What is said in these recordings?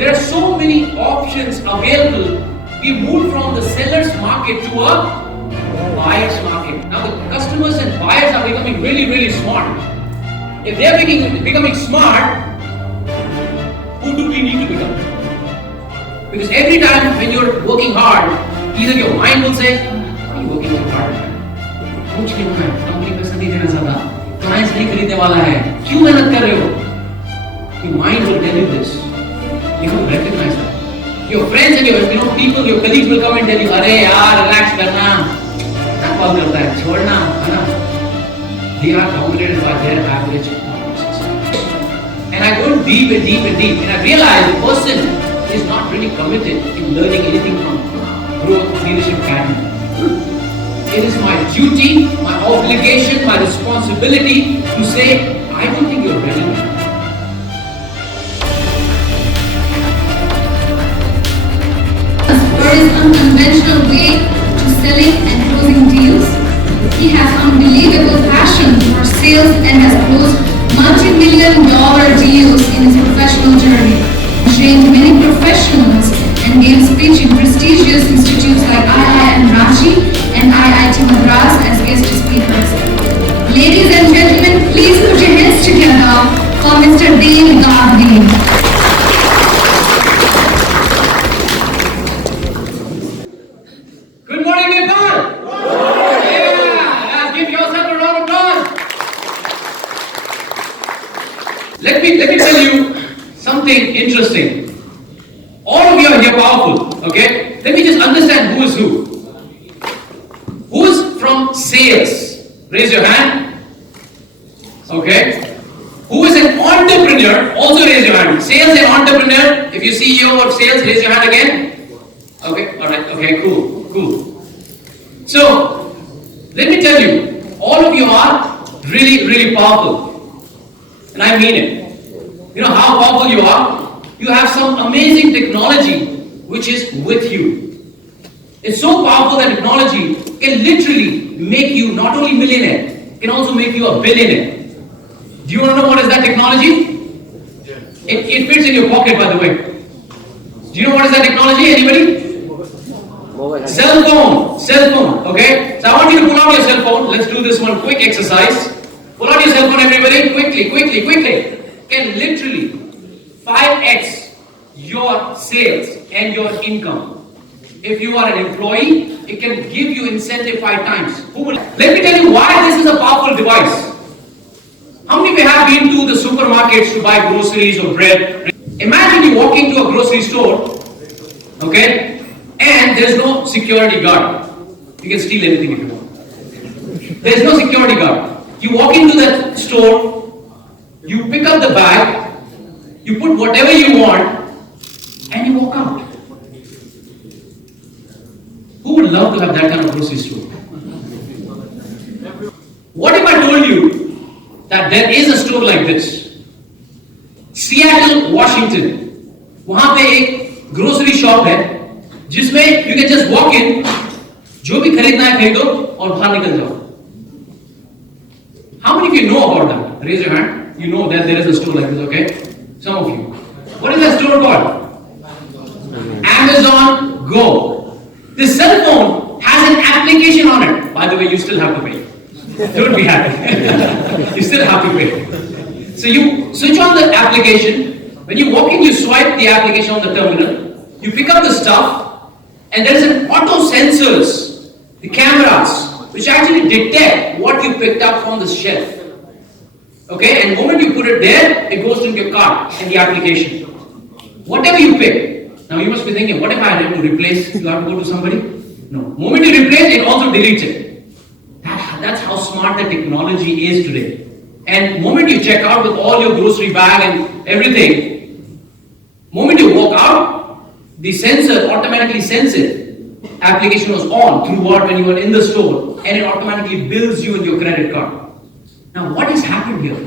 There are so many options available. We moved from the seller's market to a buyer's market. Now the customers and buyers are becoming really, really smart. If they are becoming smart, who do we need to become? Because every time when you're working hard, either your mind will say, why are you working so hard? कुछ नहीं होना है, company पैसा नहीं देना चाहता, clients नहीं खरीदने वाला है, क्यों मेहनत कर रहे हो? Your mind will tell you this. You have to recognize that. Your friends and your people, your colleagues will come and tell you, अरे यार relax करना, क्या कॉल करता है, छोड़ना, है ना? They are dominated by their average. And I go deep and deep and deep, and I realize the person is not really committed in learning anything from Growth Leadership Academy. It is my duty, my obligation, my responsibility to say, I don't think you're ready. For his unconventional way to selling and closing deals, he has unbelievable passion for sales and has closed multi-million-dollar deals in his professional journey. He trained many professionals and gave speech in prestigious institutes like IIM Ranchi and IIT Madras as guest speakers. Ladies and gentlemen, please put your hands together for Mr. DEV GADHVI. Good morning, Nepal! Yeah, give yourself a round of applause. Let me tell you something interesting. All of you are here powerful, okay? Let me just understand who is who. Who is from sales? Raise your hand. Okay. Who is an entrepreneur? Also raise your hand. Sales and entrepreneur. If you see CEO of sales, raise your hand again. Okay, alright, okay, cool. So, let me tell you, all of you are really, really powerful. And I mean it. You know how powerful you are? You have some amazing technology which is with you. It's so powerful that technology can literally make you not only millionaire, it can also make you a billionaire. Do you want to know what is that technology? It fits in your pocket, by the way. Do you know what is that technology? Anybody? Cell phone, okay? So I want you to pull out your cell phone. Let's do this one quick exercise. Pull out your cell phone, everybody. Quickly. Can literally 5x your sales and your income. If you are an employee, it can give you incentive 5 times. Let me tell you why this is a powerful device. How many of you have been to the supermarkets to buy groceries or bread? Imagine you walk into a grocery store, okay, and there's no security guard. You can steal anything if you want. There's no security guard. You walk into that store, you pick up the bag, you put whatever you want, and you walk out. Who would love to have that kind of grocery store? What if I told you that there is a store like this? Seattle, Washington. वहाँ पे एक grocery shop है, जिसमें you can just walk in, जो भी खरीदना है खरीदो और बाहर निकल जाओ. How many of you know about that? Raise your hand. You know that there is a store like this, okay? Some of you. What is that store called? Amazon Go. This cell phone has an application on it. By the way, you still have to pay. Don't be happy. You still have to pay. So you switch on the application. When you walk in, you swipe the application on the terminal. You pick up the stuff, and there is an auto sensors, the cameras, which actually detect what you picked up from the shelf. Okay, and the moment you put it there, it goes into your cart and the application. Whatever you pick. Now you must be thinking, what if I have to replace? You have to go to somebody? No. The moment you replace, it also deletes it. That's how smart the technology is today. And the moment you check out with all your grocery bag and everything, the moment you walk out, the sensor automatically senses it. Application was on throughout when you were in the store, and it automatically bills you in your credit card. Now, what has happened here?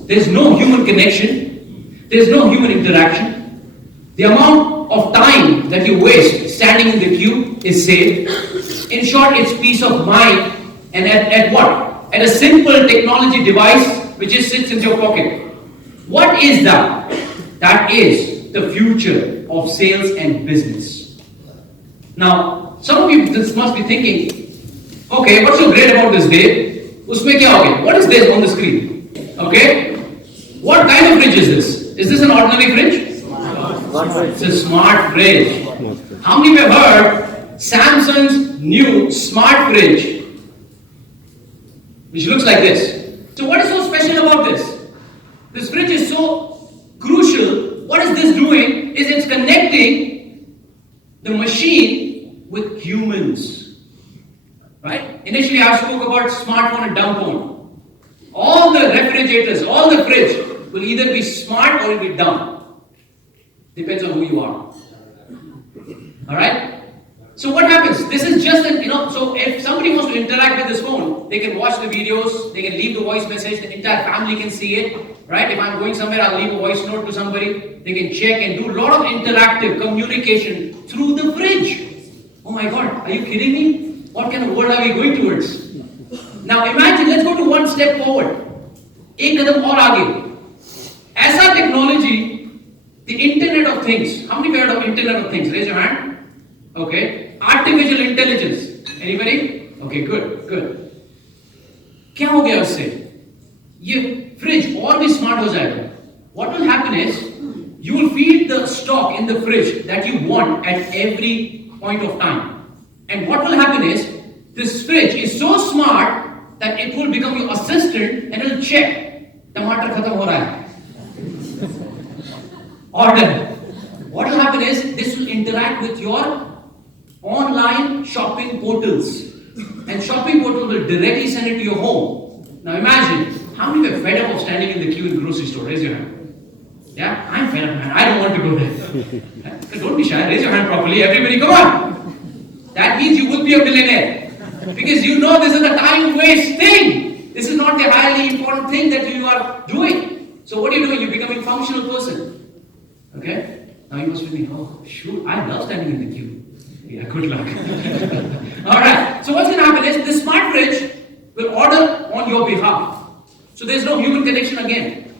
There's no human connection. There's no human interaction. The amount of time that you waste standing in the queue is saved. In short, it's peace of mind. And at what? At a simple technology device which just sits in your pocket. What is that? That is the future of sales and business. Now, some of you must be thinking, okay, what's so great about this, Dave? Usme kya ho gaya? What is this on the screen? Okay? What kind of fridge is this? Is this an ordinary fridge? It's a smart fridge. How many have heard Samsung's new smart fridge, which looks like this? So what is so special about this? This fridge is so crucial. What is this doing? Is it's connecting the machine with humans. Right? Initially I spoke about smartphone and dumb phone. All the refrigerators, all the fridge will either be smart or it will be dumb. Depends on who you are. Alright? So what happens? This is just an, so if somebody wants to interact with this phone, they can watch the videos, they can leave the voice message, the entire family can see it. Right? If I'm going somewhere, I'll leave a voice note to somebody. They can check and do a lot of interactive communication through the fridge. Oh my God, are you kidding me? What kind of world are we going towards? Now imagine, let's go to one step forward. एक कदम और आगे. ऐसा technology, the Internet of Things. How many have heard of Internet of Things? Raise your hand. Okay. Artificial intelligence. Anybody? Okay, good. क्या हो गया उससे? ये fridge और भी smart हो जाएगा. What will happen is, you will feed the stock in the fridge that you want at every point of time. And what will happen is, this fridge is so smart that it will become your assistant and it will check. Tomato khatam ho raha hai. Order. What will happen is, this will interact with your online shopping portals. And shopping portal will directly send it to your home. Now imagine, how many are fed up of standing in the queue in the grocery store? Raise your hand. Yeah, I'm fed up, man. I don't want to go there. Don't be shy. Raise your hand properly. Everybody, come on. That means you will be a millionaire. Because you know this is a time waste thing. This is not the highly important thing that you are doing. So what are you doing? You're becoming a functional person. Okay? Now you must be thinking, oh, shoot, I love standing in the queue. Yeah, good luck. Alright, so what's going to happen is, the smart fridge will order on your behalf. So there's no human connection again.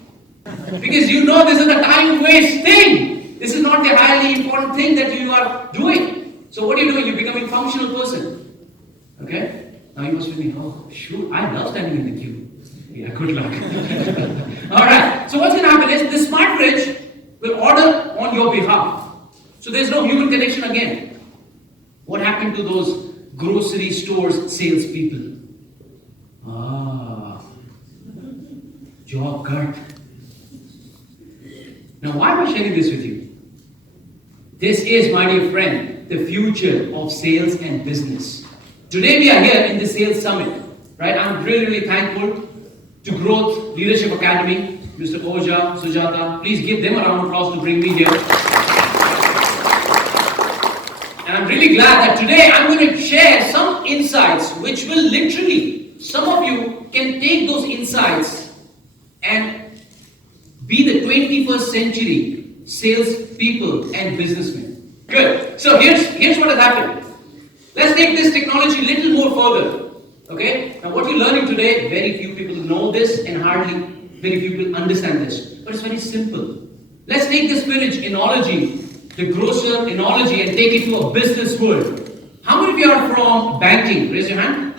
Because you know this is a time waste thing. This is not the highly important thing that you are doing. So what are you doing? You're becoming a functional person. Okay? Now you must be thinking, oh, shoot, I love standing in the queue. Yeah, good luck. Alright, so what's going to happen is, the smart fridge will order on your behalf. So there's no human connection again. What happened to those grocery stores salespeople? Job cut. Now why am I sharing this with you? This is, my dear friend, the future of sales and business. Today we are here in the Sales Summit, right? I'm really thankful to Growth Leadership Academy, Mr. Oja, Sujata. Please give them a round of applause to bring me here. And I'm really glad that today I'm going to share some insights which will literally, some of you can take those insights and be the 21st century sales people and businessmen. Good. So here's what has happened. Let's take this technology a little more further. Okay? Now what you're learning today, very few people know this and very few people understand this. But it's very simple. Let's take the fridge analogy, the grocer analogy, and take it to a business world. How many of you are from banking? Raise your hand.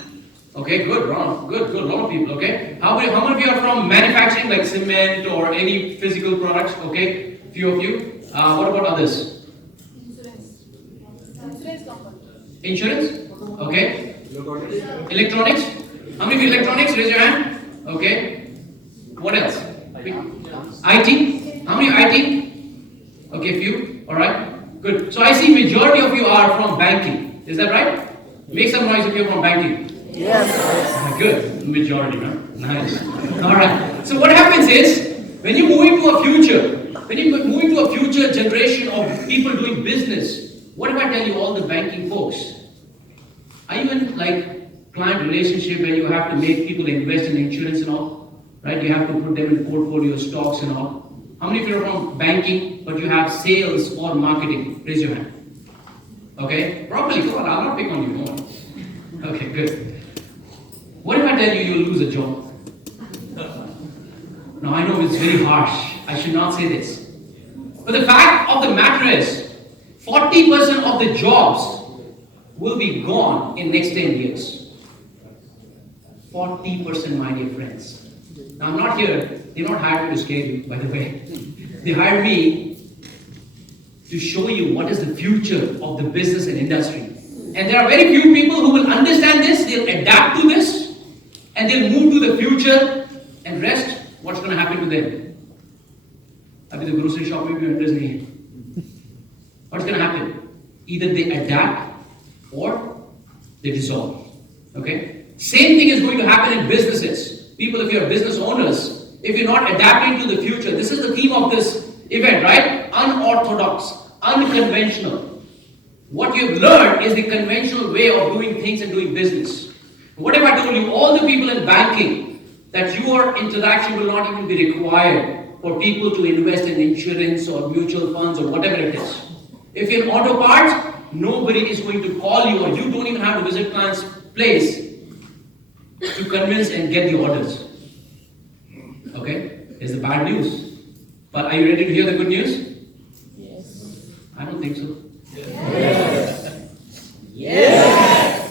Okay, good, Ron. Good, a lot of people, okay? How many of you are from manufacturing, like cement or any physical products? Okay, few of you. What about others? Insurance? Okay. Electronics? How many of you electronics? Raise your hand. Okay. What else? IT? How many IT? Okay, few. Alright. Good. So I see majority of you are from banking. Is that right? Make some noise if you're from banking. Yes. Good. Majority, huh? Nice. Alright. So what happens is, when you move into a future generation of people doing business, what if I tell you all the banking folks? Are you in like client relationship where you have to make people invest in insurance and all? Right? You have to put them in portfolio stocks and all. How many of you are from banking but you have sales or marketing? Raise your hand. Okay? Properly, come on, I'll not pick on you. Come on. Okay, good. What if I tell you you'll lose a job? Now I know it's very harsh. I should not say this. But the fact of the matter is, 40% of the jobs will be gone in next 10 years. 40%, my dear friends. Now I'm not here, they're not hired me to scare you, by the way. They hired me to show you what is the future of the business and industry. And there are very few people who will understand this, they'll adapt to this, and they'll move to the future, and rest, what's going to happen to them? Abhi the grocery shop mein bhi vendors nahi hai. What's going to happen? Either they adapt or they dissolve. Okay? Same thing is going to happen in businesses. People, if you're business owners, if you're not adapting to the future, this is the theme of this event, right? Unorthodox, unconventional. What you've learned is the conventional way of doing things and doing business. What if I told you all the people in banking that your interaction will not even be required for people to invest in insurance or mutual funds or whatever it is. If you're in auto parts, nobody is going to call you, or you don't even have to visit client's place to convince and get the orders. Okay? Here's the bad news. But are you ready to hear the good news? Yes. I don't think so. Yes. Yes.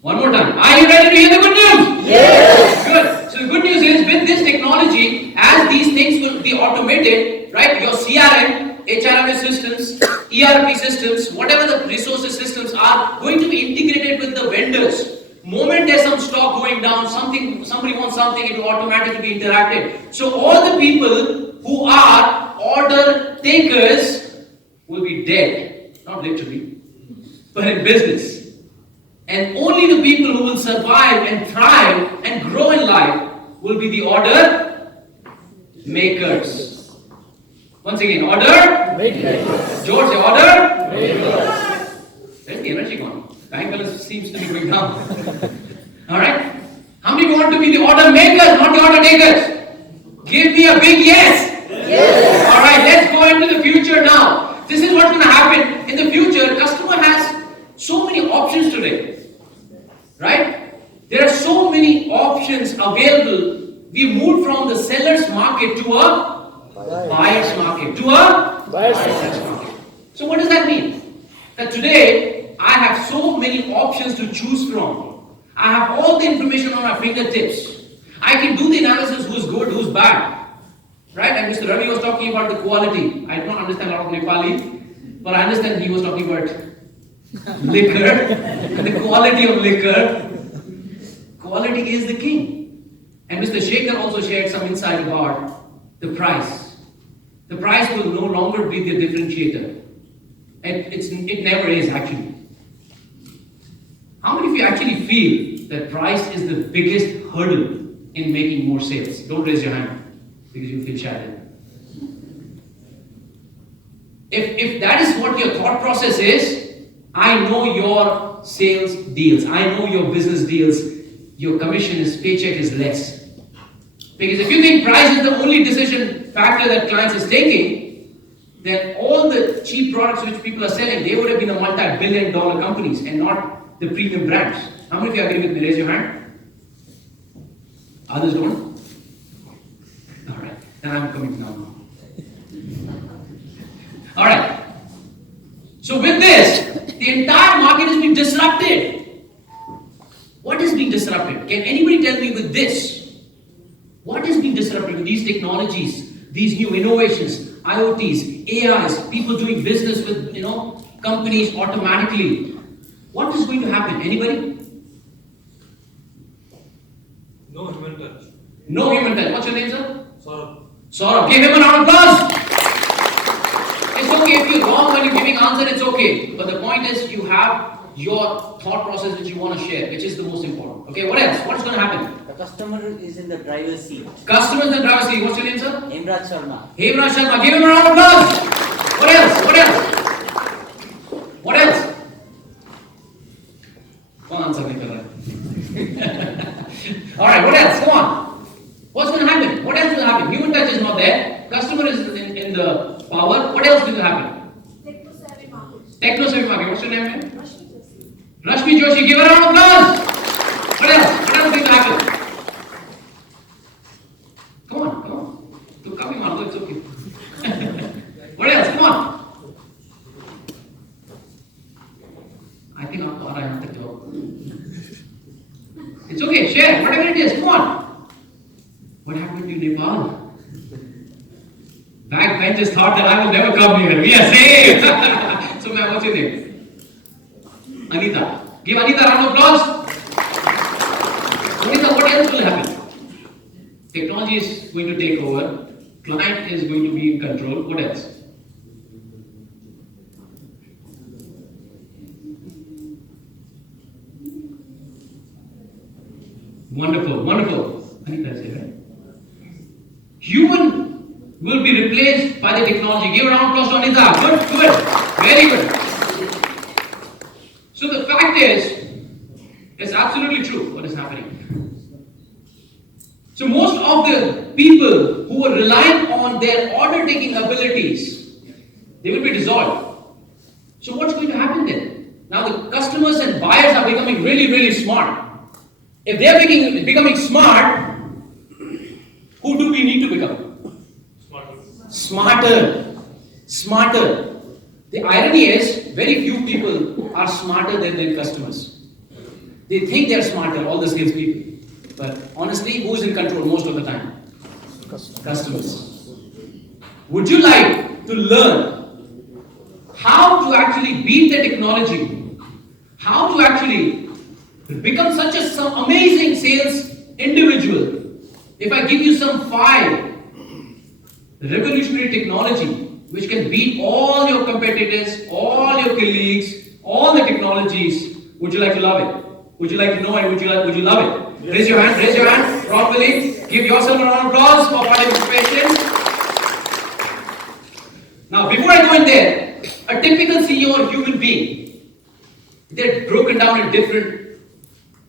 One more time. Are you ready to hear the good news? Yes. Good. So the good news is, with this technology, as these things will be automated, right? Your CRM, HRMS systems, ERP systems, whatever the resources systems are going to be integrated with the vendors. Moment there's some stock going down, somebody wants something, it will automatically be interacted. So all the people who are order takers will be dead, not literally, but in business. And only the people who will survive and thrive and grow in life will be the order makers. Once again, order Makers. George, say order Makers. Where's the energy gone? Bank balance seems to be going down. Alright? How many want to be the order makers, not the order takers? Give me a big yes. Yes. Alright, let's go into the future now. This is what's going to happen. In the future, customer has so many options today. Right? There are so many options available. We moved from the seller's market to a buyer's market. To a Buyer's market. So what does that mean? That today, I have so many options to choose from. I have all the information on my fingertips. I can do the analysis who's good, who's bad. Right? And Mr. Ravi was talking about the quality. I don't understand a lot of Nepali, but I understand he was talking about liquor and the quality of liquor. Quality is the king. And Mr. Shekhar also shared some insight about the price. The price will no longer be the differentiator. It never is actually. How many of you actually feel that price is the biggest hurdle in making more sales? Don't raise your hand because you feel shattered. If that is what your thought process is, I know your sales deals, I know your business deals, your commission is, paycheck is less. Because if you think price is the only decision factor that clients is taking, then all the cheap products which people are selling, they would have been a multi-billion-dollar companies and not the premium brands. How many of you agree with me? Raise your hand. Others don't? Alright, then I'm coming down. Alright. So with this, the entire market is being disrupted. What is being disrupted? Can anybody tell me with this? What is being disrupted with these technologies, these new innovations, IoTs, AIs, people doing business with companies automatically? What is going to happen? Anybody? No human touch. No human touch. What's your name, sir? Saurabh. Saurabh. Give him a round of applause. It's okay if you're wrong when you're giving answer, it's okay. But the point is you have your thought process which you want to share, which is the most important. Okay, what else? What's going to happen? The customer is in the driver's seat. Customer in the driver's seat. What's your name, sir? Imraj Sharma. Hemraj Sharma. Give him a round of applause. What else? What else? What else? One answer. Alright, what else? Come on. What's going to happen? What else will happen? Human touch is not there. Customer is in the power. What else will happen? Techno-savvy market. Techno-savvy market. What's your name, man? Rashmi Joshi. Rashmi Joshi. Give her a round of applause. What else? What else will happen? Come on. You're coming on. It's okay. What else? whatever it is, come on. What happened to Nepal? Backbenchers thought that I will never come here. We are safe. So, ma'am, what's your name? Anita. Give Anita a round of applause. Anita, what else will happen? Technology is going to take over. Client is going to be in control. What else? Wonderful, wonderful. Anita is here, right? Human will be replaced by the technology. Give a round of applause to Anita. Good, good. Very good. So the fact is, it's absolutely true what is happening. So most of the people who are relying on their order taking abilities, they will be dissolved. So what's going to happen then? Now the customers and buyers are becoming really, really smart. If they are becoming smart, who do we need to become? Smarter. Smarter. The irony is, very few people are smarter than their customers. They think they are smarter, all the sales people. But honestly, who's in control most of the time? Customers. Would you like to learn how to actually beat the technology? How to actually become such some amazing sales individual? If I give you some 5 revolutionary technology which can beat all your competitors, all your colleagues, all the technologies, would you like to love it? Would you like to know it? Would you love it? Yes. Raise your hand, properly. Give yourself a round of applause for participation. Now, before I go in there, a typical CEO or human being, they're broken down in different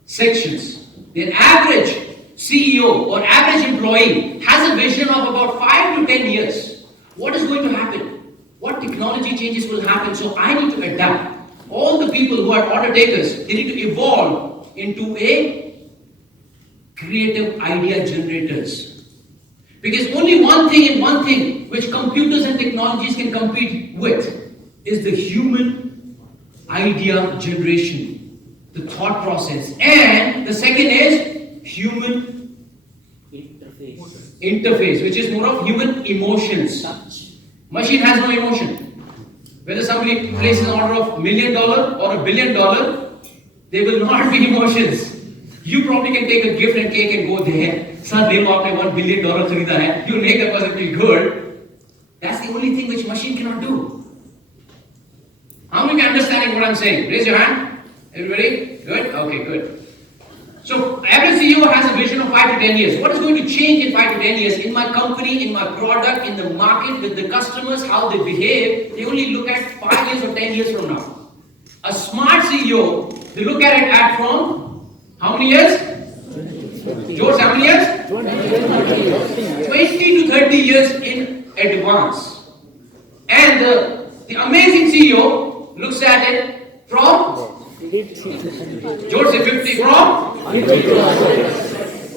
sections. The average CEO or average employee has a vision of about 5 to 10 years. What is going to happen? What technology changes will happen? So I need to adapt. All the people who are order takers, they need to evolve into a creative idea generators. Because only one thing which computers and technologies can compete with is the human idea generation, the thought process. And the second is human interface, which is more of human emotions. Machine has no emotion. Whether somebody places an order of $1 million or $1 billion, there will not be emotions. You probably can take a gift and cake and go there. Sir, they want $1 billion kharida hai. You make the person feel good. That's the only thing which machine cannot do. How many are understanding what I'm saying? Raise your hand. Everybody? Good? Okay, good. So, every CEO has a vision of 5 to 10 years. What is going to change in 5 to 10 years? In my company, in my product, in the market, with the customers, how they behave, they only look at 5 years or 10 years from now. A smart CEO, they look at it at from how many years? George, how many years? 20 to 30 years in advance. And the amazing CEO looks at it from George say 50 from?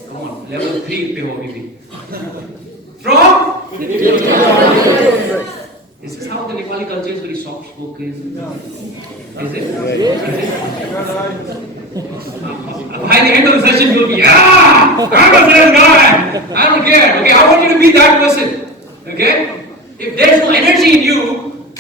Come on, level 3 pe ho maybe. From? This is how the Nepali culture is very soft spoken. Is it? By the end of the session you'll be, yeah! I'm a sales guy! I don't care. Okay, I want you to be that person. Okay? If there's no energy in you,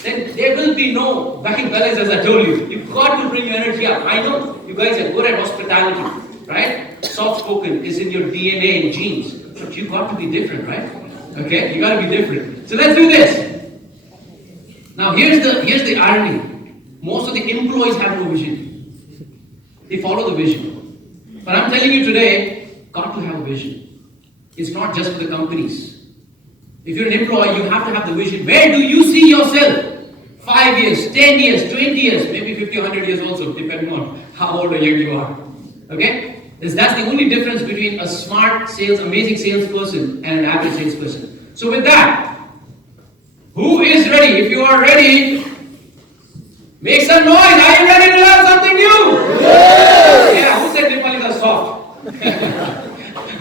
then there will be no bank balance, as I told you. You've got to bring your energy up. I know you guys are good at hospitality, right? Soft spoken is in your DNA and genes. But you've got to be different, right? Okay? You got to be different. So let's do this. Now here's the irony. Most of the employees have no vision. They follow the vision. But I'm telling you today, got to have a vision. It's not just for the companies. If you're an employee, you have to have the vision. Where do you see yourself? 5 years, 10 years, 20 years, maybe 50, 100 years also, depending on how old or young you are. Okay? That's the only difference between a smart amazing salesperson and an average salesperson. So with that, who is ready? If you are ready, make some noise. Are you ready to learn something new? Yeah, who said Nepali is soft?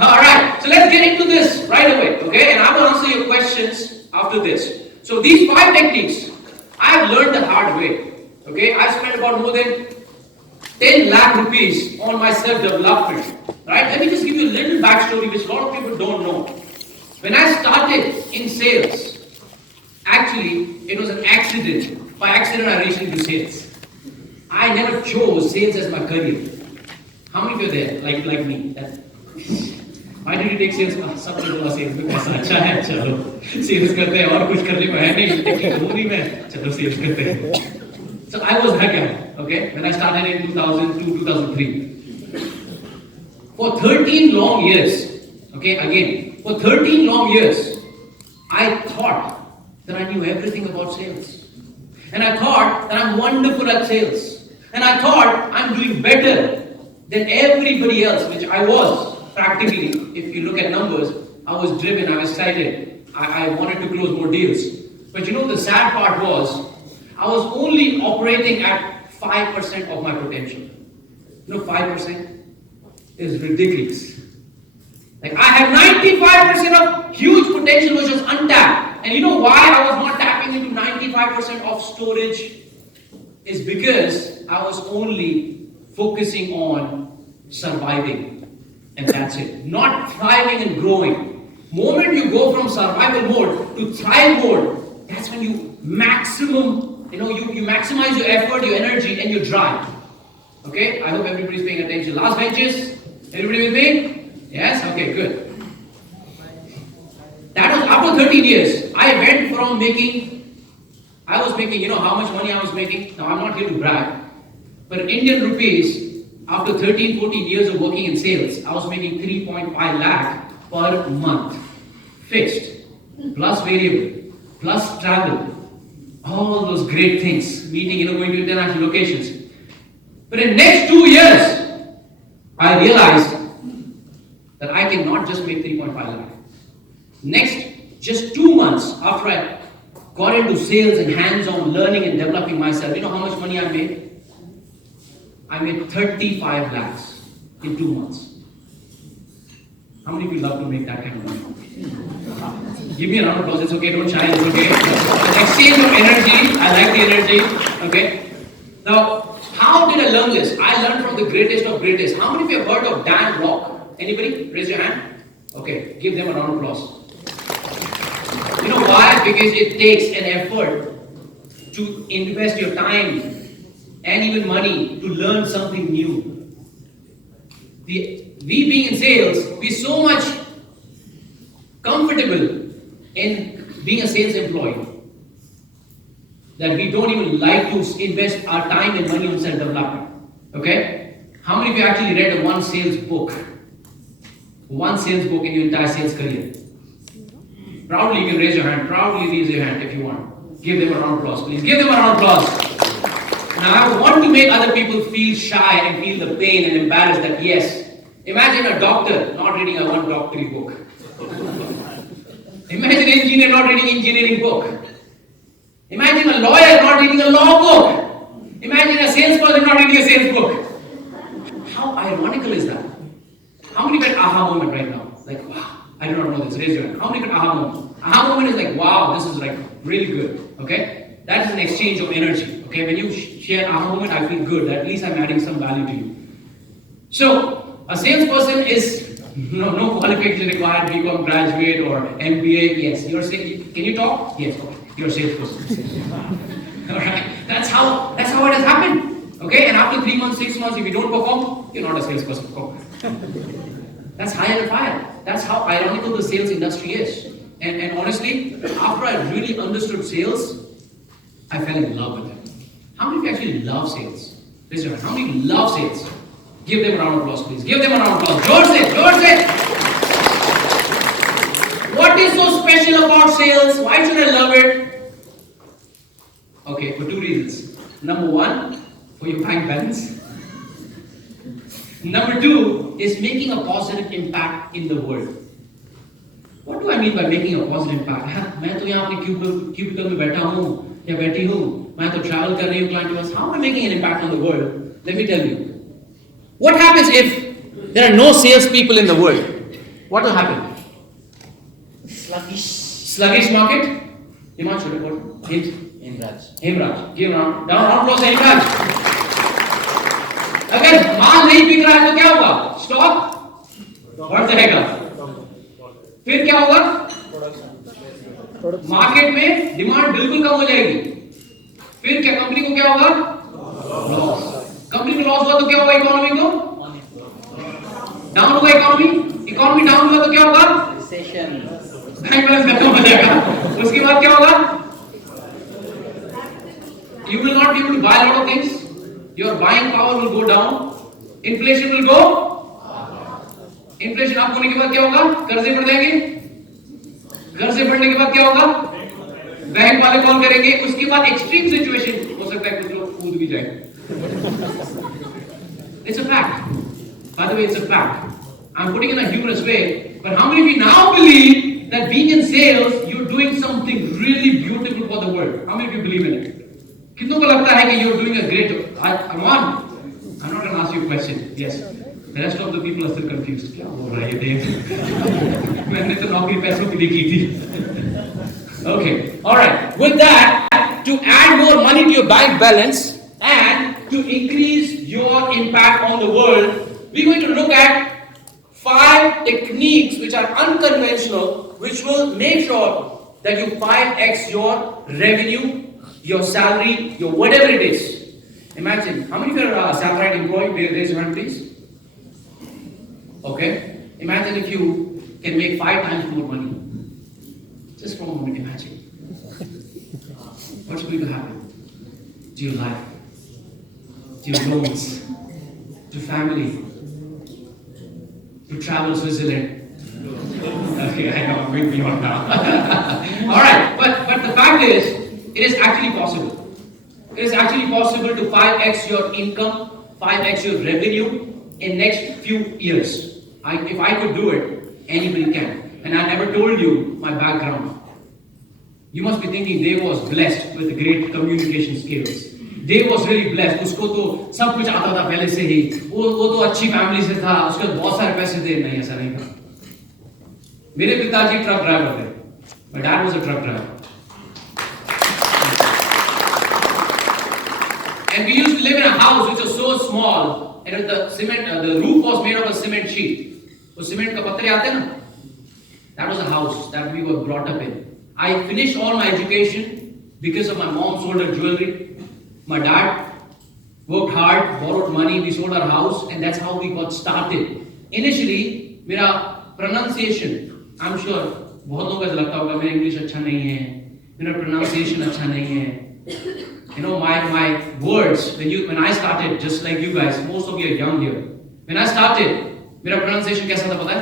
Alright, so let's get into this right away, okay? And I will answer your questions after this. So these 5 techniques, I have learned the hard way, okay? I spent about more than 10 lakh rupees on my self-development. Right? Let me just give you a little backstory which a lot of people don't know. When I started in sales, actually it was an accident. By accident I reached into sales. I never chose sales as my career. How many of you are there like me? Why did you take sales? सब लोग बोला sales में पैसा अच्छा है, चलो sales करते हैं और कुछ करने को है नहीं, ज़रूरी में चलो sales करते हैं. So I was that guy, okay, when I started in 2002, 2003. For 13 long years, okay, again, for 13 long years, I thought that I knew everything about sales. And I thought that I'm wonderful at sales. And I thought I'm doing better than everybody else, which I was. Practically, if you look at numbers, I was driven, I was excited. I wanted to close more deals. But you know, the sad part was, I was only operating at 5% of my potential. You know, 5% is ridiculous. Like, I have 95% of huge potential which was untapped. And you know why I was not tapping into 95% of storage? Is because I was only focusing on surviving. And that's it. Not thriving and growing. Moment you go from survival mode to thrive mode, that's when you you maximize your effort, your energy, and your drive. Okay? I hope everybody's paying attention. Last benches? Everybody with me? Yes? Okay, good. That was after 13 years. I went from I was making, you know how much money I was making? Now, I'm not here to brag. But in Indian rupees, after 13, 14 years of working in sales, I was making 3.5 lakh per month. Fixed, plus variable, plus travel. All those great things. Meeting, going to international locations. But in the next 2 years, I realized that I cannot just make 3.5 lakh. Next, just 2 months after I got into sales and hands-on learning and developing myself, you know how much money I made? I made 35 lakhs in 2 months. How many of you love to make that kind of money? Give me a round of applause. It's okay, don't shine, it's okay. An exchange of energy. I like the energy. Okay. Now, how did I learn this? I learned from the greatest of greatest. How many of you have heard of Dan Lok? Anybody? Raise your hand. Okay, give them a round of applause. You know why? Because it takes an effort to invest your time and even money to learn something new. We being in sales, we're so much comfortable in being a sales employee that we don't even like to invest our time and money on self-development. Okay? How many of you actually read one sales book? One sales book in your entire sales career? Proudly, you can raise your hand. Proudly raise your hand if you want. Give them a round of applause, please. Give them a round of applause. Now, I want to make other people feel shy and feel the pain and embarrassed that yes, imagine a doctor not reading a one doctory book. Imagine an engineer not reading engineering book. Imagine a lawyer not reading a law book. Imagine a salesperson not reading a sales book. How ironical is that? How many get aha moment right now? Like, wow, I do not know this. Raise your hand. How many get aha moment? Aha moment is like, wow, this is like really good. Okay? That is an exchange of energy. Okay? When you share aha moment, I feel good. At least I'm adding some value to you. So, a salesperson is no qualification required, BCom graduate or MBA. Yes. Can you talk? Yes. Okay. You're a salesperson. Alright? That's how it has happened. Okay? And after 3 months, 6 months, if you don't perform, you're not a salesperson. That's hire and fire. That's how ironical the sales industry is. And honestly, after I really understood sales, I fell in love with it. How many of you actually love sales? Raise your hand. How many love sales? Give them a round of applause, please. Give them a round of applause. George it. What is so special about sales? Why should I love it? Okay, for 2 reasons. Number 1, for your bank balance. Number 2 is making a positive impact in the world. What do I mean by making a positive impact? मैं तो यहाँ अपने cubicle में बैठा हूँ या बैठी हूँ, मैं तो travel कर रही हूँ client के पास. How am I making an impact on the world? Let me tell you. What happens if there are no salespeople in the world? What will happen? Sluggish market? Himanshu, what? Himraj. Give a round of applause to Himraj. अगर माल नहीं बिक रहा है तो क्या होगा? Stock बढ़ जाएगा। फिर क्या होगा? मार्केट में डिमांड बिल्कुल कम हो जाएगी। फिर क्या कंपनी को क्या होगा? लॉस। कंपनी को लॉस हुआ तो क्या होगा? इकोनॉमी को डाउन होगा। इकोनॉमी डाउन हुआ तो क्या होगा? रिसेशन। बैंक बैलेंस खत्म हो जाएगा। उसके बाद क्या होगा? You will not be able to buy a lot of things. Your buying power will go down. Inflation will go. Inflation up होने के बाद क्या होगा? कर्जे बढ़ जाएंगे। कर्जे बढ़ने के बाद क्या होगा? बैंक वाले कॉल करेंगे। उसके बाद एक्सट्रीम सिचुएशन हो सकता है कुछ लोग कूद भी जाए। It's a fact. By the way, it's a fact. I'm putting it in a humorous way, but how many of you now believe that being in sales, you're doing something really beautiful for the world? How many of you believe in it? कितनों को लगता है कि you're doing a great job? I'm not going to ask you a question. Yes. The rest of the people are still confused. क्या बोल रहा है ये देव? मैंने तो नौकरी पैसों के लिए की थी. Okay. All right. With that, to add more money to your bank balance and to increase your impact on the world, we're going to look at 5 techniques which are unconventional, which will make sure that you 5x your revenue, your salary, your whatever it is. Imagine, how many of you are a salaried employee? Raise your hand, please. Okay. Imagine if you can make 5 times more money. Just for a moment, imagine. What's going to happen to your life, to your loans, to family, to travel Switzerland? Okay, I know, I'm going beyond now. All right, but the fact is, it is actually possible. It is actually possible to 5x your income, 5x your revenue in next few years. If I could do it, anybody can. And I never told you my background. You must be thinking Dev was blessed with great communication skills. Dev was really blessed. उसको तो सब कुछ आता था पहले से ही. वो तो अच्छी फैमिली से था. उसके बहुत सारे पैसे थे. नहीं, ऐसा नहीं था. मेरे पिताजी ट्रक ड्राइवर थे. My dad was a truck driver. And we used to live in a house which was so small, and the roof was made of a cement sheet. So cement का पत्रे आते ना? That was a house that we were brought up in. I finished all my education because of my mom sold her jewelry. My dad worked hard, borrowed money, we sold our house, and that's how we got started. Initially, मेरा pronunciation, I'm sure बहुत लोगों को ऐसा लगता होगा मेरा English अच्छा नहीं है, मेरा pronunciation अच्छा नहीं है. You know, my words, when I started, just like you guys, most of you are young here. When I started, मेरा pronunciation कैसा था पता है?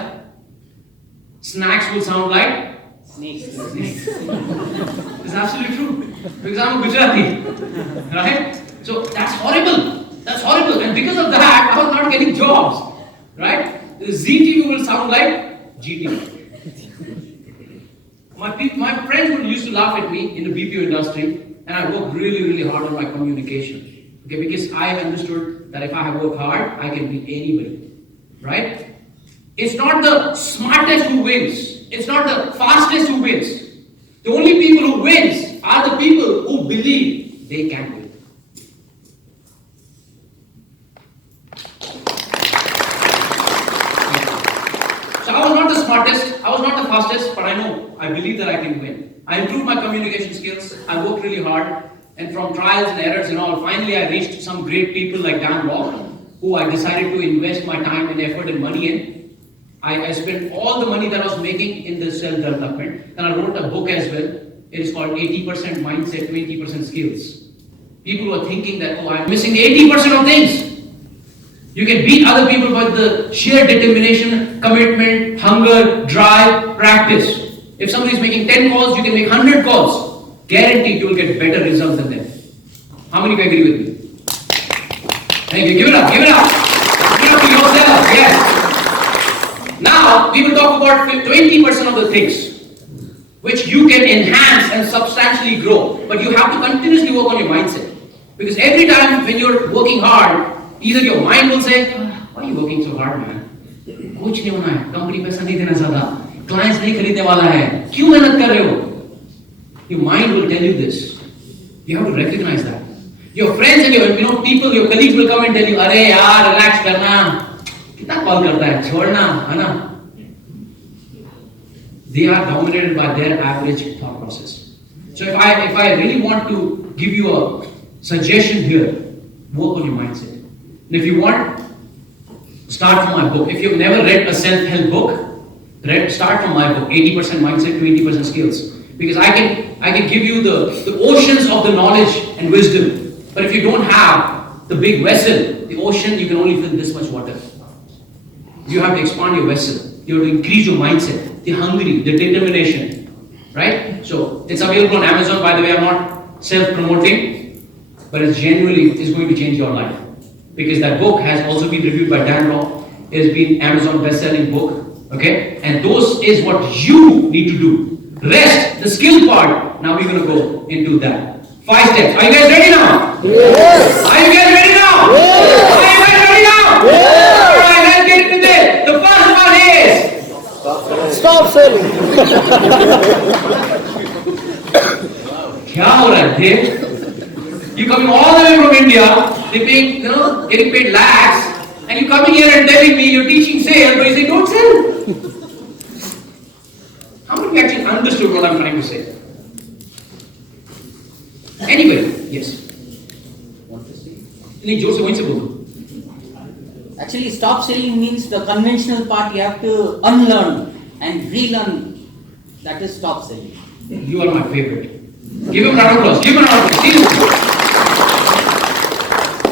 Snacks will sound like Snakes. It's absolutely true. Because I'm a Gujarati. Right? So that's horrible. That's horrible. And because of that, I was not getting jobs. Right? The ZTV will sound like GTV. My friends would used to laugh at me in the BPO industry, and I worked really, really hard on my communication. Okay, because I understood that if I work hard, I can beat anybody. Right? It's not the smartest who wins. It's not the fastest who wins. The only people who wins are the people who believe they can win. So I was not the smartest, I was not the fastest, but I believe that I can win. I improved my communication skills, I worked really hard, and from trials and errors and all, finally I reached some great people like Dan Rock, who I decided to invest my time and effort and money in. I spent all the money that I was making in the self-development. Then I wrote a book as well. It is called 80% Mindset, 20% Skills. People were thinking that, oh, I'm missing 80% of things. You can beat other people by the sheer determination, commitment, hunger, drive, practice. If somebody is making 10 calls, you can make 100 calls. Guaranteed you will get better results than them. How many of you agree with me? Thank you. Give it up. Give it up. Give it up to yourself. Yes. Now, we will talk about 20% of the things which you can enhance and substantially grow. But you have to continuously work on your mindset. Because every time when you're working hard, either your mind will say, why are you working so hard, man? कुछ नहीं होना है, company पैसा नहीं देना ज़्यादा, clients नहीं खरीदने वाला है, क्यों मेहनत कर रहे हो? Your mind will tell you this. You have to recognize that. Your friends and your people, your colleagues will come and tell you, "Arey yaar, relax karna. Kitna call karta hai? Chhodna, hai na?" They are dominated by their average thought process. So if I really want to give you a suggestion here, work on your mindset. And if you want, start from my book. If you've never read a self-help book, start from my book, 80% mindset, 20% skills. Because I can give you the oceans of the knowledge and wisdom. But if you don't have the big vessel, the ocean, you can only fill this much water. You have to expand your vessel. You have to increase your mindset, the hungry, the determination. Right? So it's available on Amazon. By the way, I'm not self-promoting, but it genuinely is going to change your life. Because that book has also been reviewed by Dan Law. It has been Amazon best-selling book. Okay? And those is what you need to do. Rest, the skill part, now we're going to go into that. 5 steps. Are you guys ready now? Yes. Are you guys ready now? Yes. Are you guys ready now? Yes. Alright, let's get into this. The first one is... Stop selling. क्या हो रहा है देव? You coming all the way from India, they paying, getting paid lakhs, and you coming here and telling me you're teaching sales, but you say don't sell. How many of you actually understood what I'm trying to say? Anyway, yes. नहीं जोर से वहीं से बोलो. Actually, stop selling means the conventional part you have to unlearn and relearn. That is stop selling. You are my favorite. Give him a round of applause. Give him a round of applause. Seriously.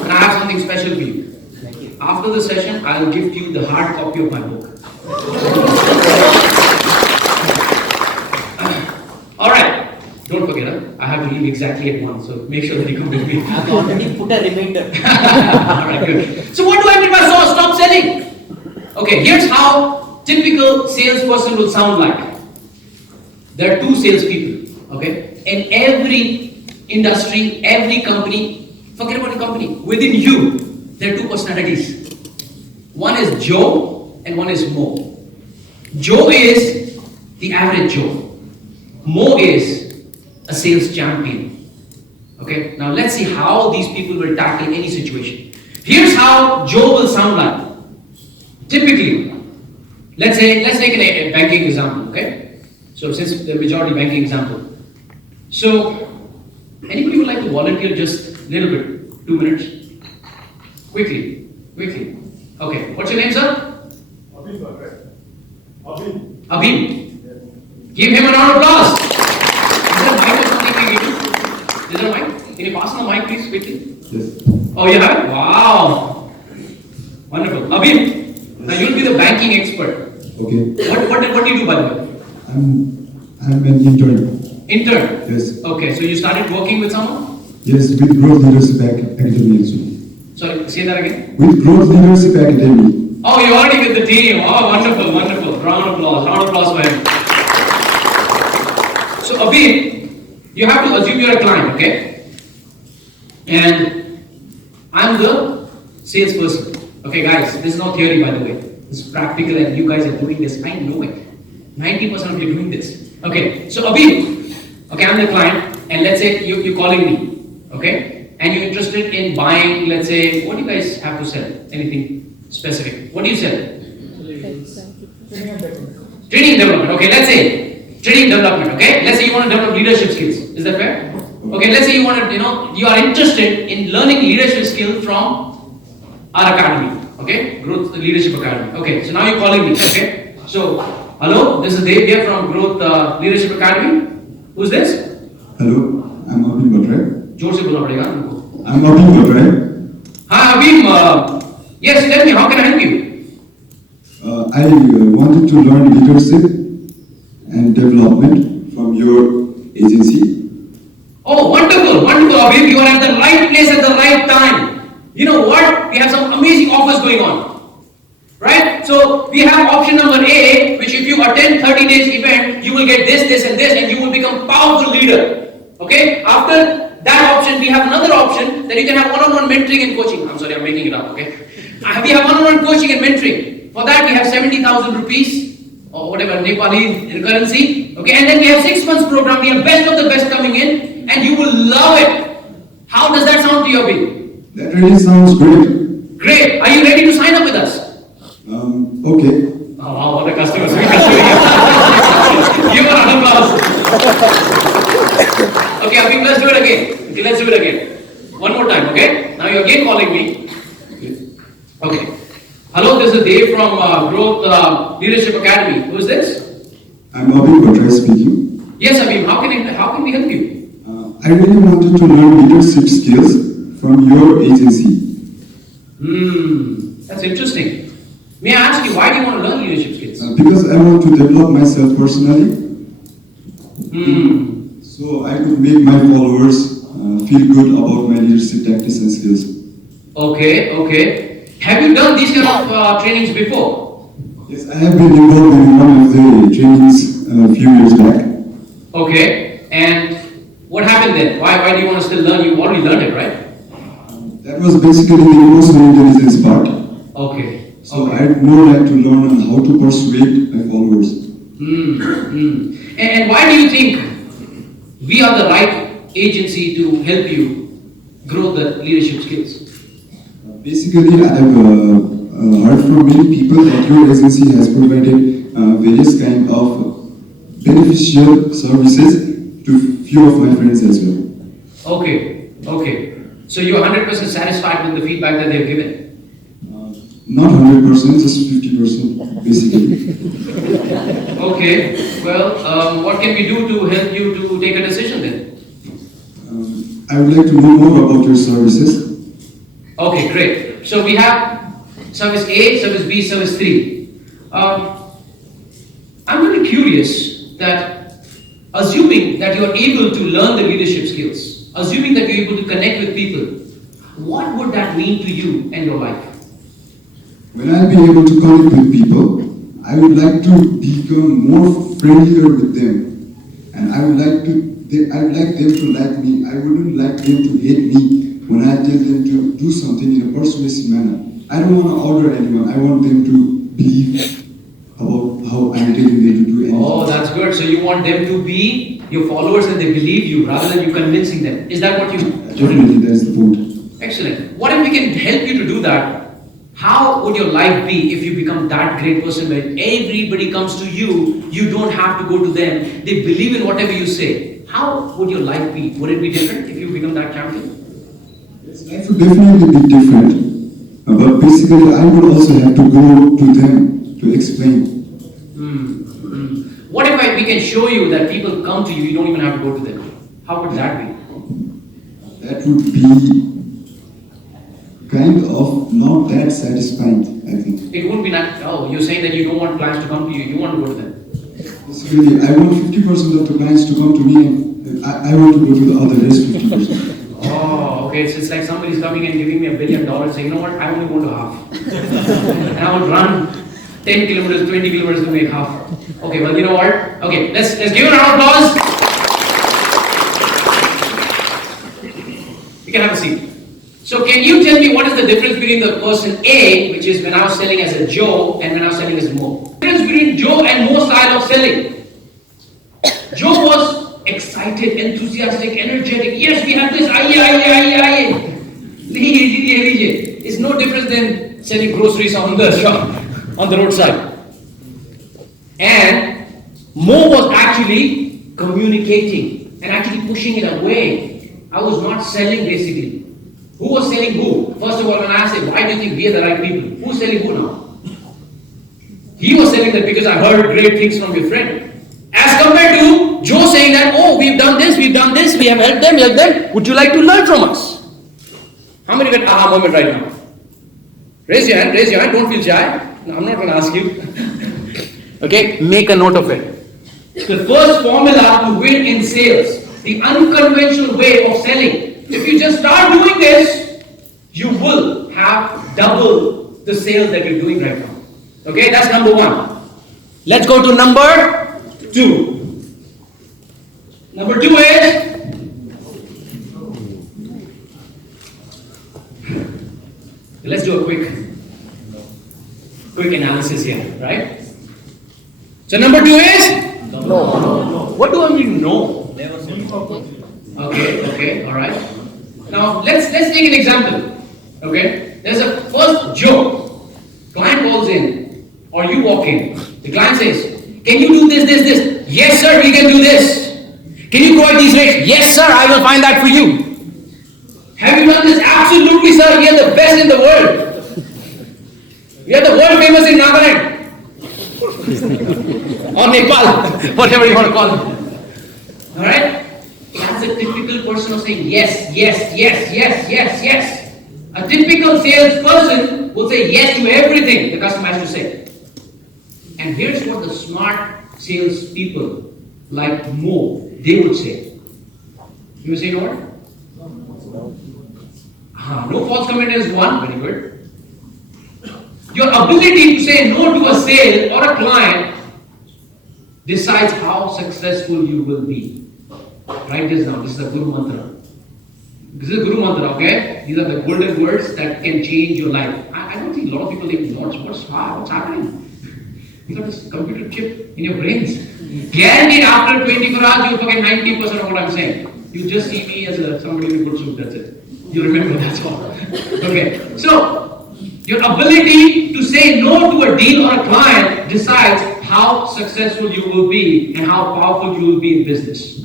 And I have something special for you. Thank you. After the session, I will give you the hard copy of my book. All right. Don't forget, I have to leave exactly at 1, so make sure that you come with me. I have already put a reminder. All right, good. So what do I mean by stop selling? Okay, here's how typical salesperson will sound like. There are 2 salespeople, okay? In every industry, every company, forget about the company, within you, there are 2 personalities. One is Joe and one is Mo. Joe is the average Joe. Mo is a sales champion. Okay, now let's see how these people will tackle any situation. Here's how Joe will sound like. Typically, let's take a banking example, okay? So since the majority banking example. So, anybody would like to volunteer just a little bit? 2 minutes? Quickly. Okay, what's your name, sir? Abhi. Give him a round of applause. Is there a mic? Can you pass on the mic, please, quickly? Yes. Oh, you have it? Wow. Wonderful. Abhi, now you'll be the banking expert. Okay. What do you do, by the way? I'm an intern. Intern? Yes. Okay, so you started working with someone? Yes, with Growth Leadership Academy actually. Sorry, say that again? With Growth Leadership Academy. Oh, you're already with the team. Oh, wonderful. Round of applause for him. So, Abhi, you have to assume you're a client, okay? And I'm the salesperson. Okay, guys, this is not theory, by the way. This is practical, and you guys are doing this. I know it. 90% of you are doing this. Okay, so Abhi, okay, I'm the client, and let's say you're calling me, okay? And you're interested in buying, let's say, what do you guys have to sell? Anything specific? What do you sell? Training development. Okay, let's say training development. Okay, let's say you want to develop leadership skills. Is that fair? Okay, let's say you want to, you are interested in learning leadership skills from our academy. Okay, Growth Leadership Academy. Okay, so now you're calling me. Okay, so hello, this is Dev here from Growth Leadership Academy. Who's this? Hello, I'm Abhin Bhatrai. जोर से बोलना पड़ेगा तुमको. I'm Abhin Bhatrai. Hi, Abhi. Yes, tell me, how can I help you? I wanted to learn leadership and development from your agency. Oh, wonderful, Abhi. You are at the right place at the right time. You know what? We have some amazing offers going on. Right? So, we have option number A, which if you attend 30 days event, you will get this, and this, and you will become powerful leader. Okay? After that option, we have another option that you can have one-on-one mentoring and coaching. I'm sorry, I'm making it up, okay? We have one-on-one coaching and mentoring. For that, we have 70,000 rupees, or whatever, Nepali currency. Okay? And then we have 6 months program. We have best of the best coming in, and you will love it. How does that sound to you? you have been? That really sounds great. Great. Are you ready to sign up with us? Okay. Oh, wow, what a customer. Sweet customer. Give her a round of applause. Okay, Abhi, let's do it again. Okay, let's do it again. One more time, okay? Now you're again calling me. Okay. Hello, this is Dave from Growth Leadership Academy. Who is this? I'm Abhi Bhattrai speaking. Yes, Abhi. How can we help you? I really wanted to learn leadership skills from your agency. That's interesting. May I ask you, why do you want to learn leadership skills? Because I want to develop myself personally. So I could make my followers feel good about my leadership tactics and skills. Okay. Have you done these kind of trainings before? Yes, I have been involved in one of the trainings a few years back. Okay. And what happened then? Why do you want to still learn? You already learned it, right? That was basically the emotional intelligence part. Okay. So I'd more like to learn on how to persuade my followers. And why do you think we are the right agency to help you grow the leadership skills? Basically, I have heard from many people that your agency has provided various kind of beneficial services to few of my friends as well. Okay. So you're 100% satisfied with the feedback that they've given? Not 100%, just 50% basically. Okay. Well, what can we do to help you to take a decision then? I would like to know more about your services. Okay, great. So we have service A, service B, service 3. I'm really curious that assuming that you are able to learn the leadership skills, assuming that you're able to connect with people, what would that mean to you and your life? When I'll be able to connect with people, I would like to become more friendlier with them, and I would like them to like me. I wouldn't like them to hate me when I tell them to do something in a persuasive manner. I don't want to order anyone. I want them to believe about how I'm telling them to do anything. Oh, that's good. So you want them to be your followers and they believe you rather than you convincing them. Is that what you? Definitely, that's the point. Excellent. What if we can help you to do that? How would your life be if you become that great person where everybody comes to you, you don't have to go to them, they believe in whatever you say? How would your life be? Would it be different if you become that champion? Yes, life would definitely be different, but basically I would also have to go to them to explain. What if we can show you that people come to you, you don't even have to go to them? How would that be? That would be kind of not that satisfying, I think. It won't be not. Oh, you're saying that you don't want clients to come to you, you want to go to them. Basically, I want 50% of the clients to come to me, and I want to go to the other rest 50%. Oh, okay. So it's like somebody's coming and giving me $1 billion, saying, you know what, I only want to half. And I would run 10 kilometers, 20 kilometers to make half. Okay, well, you know what? Okay, let's give it a round of applause. You can have a seat. So can you tell me what is the difference between the person A, which is when I was selling as a Joe, and when I was selling as Mo? The difference between Joe and Mo's style of selling. Joe was excited, enthusiastic, energetic. Yes, we have this. Aye. It's no different than selling groceries on the shop, on the roadside. And Mo was actually communicating and actually pushing it away. I was not selling basically. Who was selling who? First of all, when I say, why do you think we are the right people? Who's selling who now? He was selling that because I heard great things from your friend. As compared to Joe saying that, oh, we've done this, we have helped them. Would you like to learn from us? How many get aha moment right now? Raise your hand, don't feel shy. No, I'm not going to ask you. Okay, make a note of it. The first formula to win in sales, the unconventional way of selling. If you just start doing this, you will have double the sales that you're doing right now. Okay, that's number one. Let's go to number 2. Number 2 is let's do a quick analysis here, right? So number 2 is no. What do I mean no? Okay, all right. Now let's take an example. Okay, there's a first joke. Client calls in, or you walk in. The client says, "Can you do this? Yes, sir, we can do this. Can you provide these rates? Yes, sir, I will find that for you. Have you done this? Absolutely, sir. We are the best in the world. We are the world famous in Nagaland or Nepal, whatever you want to call it. All right." That's a typical person of saying yes. A typical salesperson will say yes to everything the customer has to say. And here's what the smart salespeople like Mo, they would say. You will say no what? No false commitment is one, very good. Your ability to say no to a sale or a client decides how successful you will be. Write this down. This is a Guru Mantra. This is a Guru Mantra, okay? These are the golden words that can change your life. I don't think a lot of people even know what's happening. You got this computer chip in your brains. Guaranteed after 24 hours you'll forget 90% of what I'm saying. You just see me as somebody in a good suit, that's it. You remember, that's all. Okay, so your ability to say no to a deal or a client decides how successful you will be and how powerful you will be in business.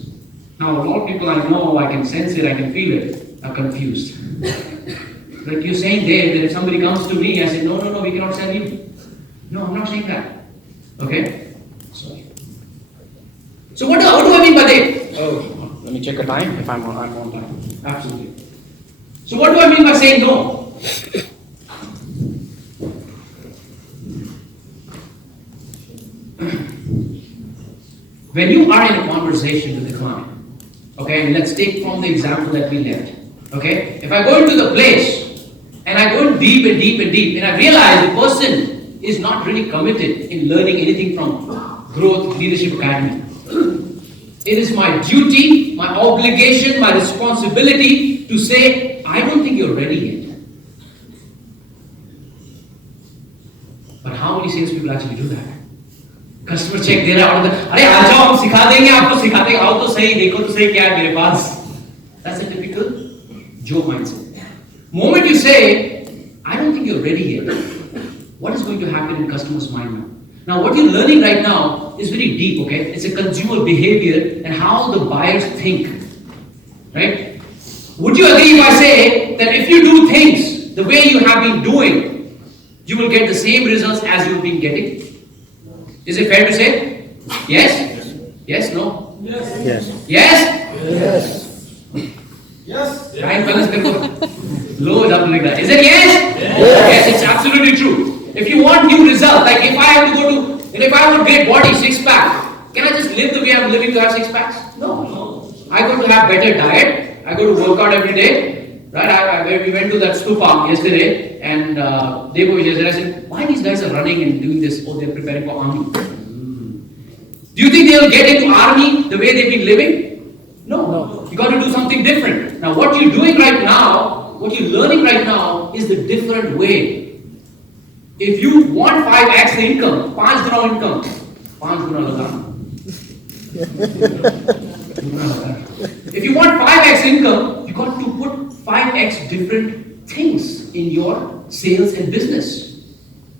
Now, a lot of people I know, I can sense it, I can feel it, are confused. Like you're saying, Dave, that if somebody comes to me, I say, no, we cannot sell you. No, I'm not saying that. Okay? Sorry. So what do I mean by that? Oh, let me check the time, if I'm on time. Absolutely. So what do I mean by saying no? When you are in a conversation with the client, okay, and let's take from the example that we left. Okay, if I go into the place and I go in deep and I realize the person is not really committed in learning anything from Growth Leadership Academy. It is my duty, my obligation, my responsibility to say, I don't think you're ready yet. But how many salespeople actually do that? Customer check दे रहा है और अरे आ जाओ हम सिखा देंगे आपको सिखाते आओ तो सही देखो तो सही क्या है मेरे पास. That's a typical Joe mindset. Moment you say, I don't think you're ready yet. What is going to happen in customer's mind now? Now what you're learning right now is very deep, okay? It's a consumer behavior and how the buyers think, right? Would you agree if I say that if you do things the way you have been doing, you will get the same results as you've been getting? Is it fair to say? Yes? Yes? No? Yes. Yes? Yes. Right, fellas, low it up like that. Is it yes? Yes, it's absolutely true. If you want new results, like if I have to go to, if I want great body, six pack, can I just live the way I'm living to have six packs? No. I go to have better diet. I go to work out every day. Right? We went to that stupa yesterday, and they were yesterday. I said, why these guys are running and doing this? Oh, they're preparing for army. Do you think they'll get into army the way they've been living? No. You got to do something different. Now, what you're doing right now, what you're learning right now, is the different way. If you want 5x the income, 5 guna income, 5 guna lagana. If you want 5x income, you got to put 5x different things in your sales and business.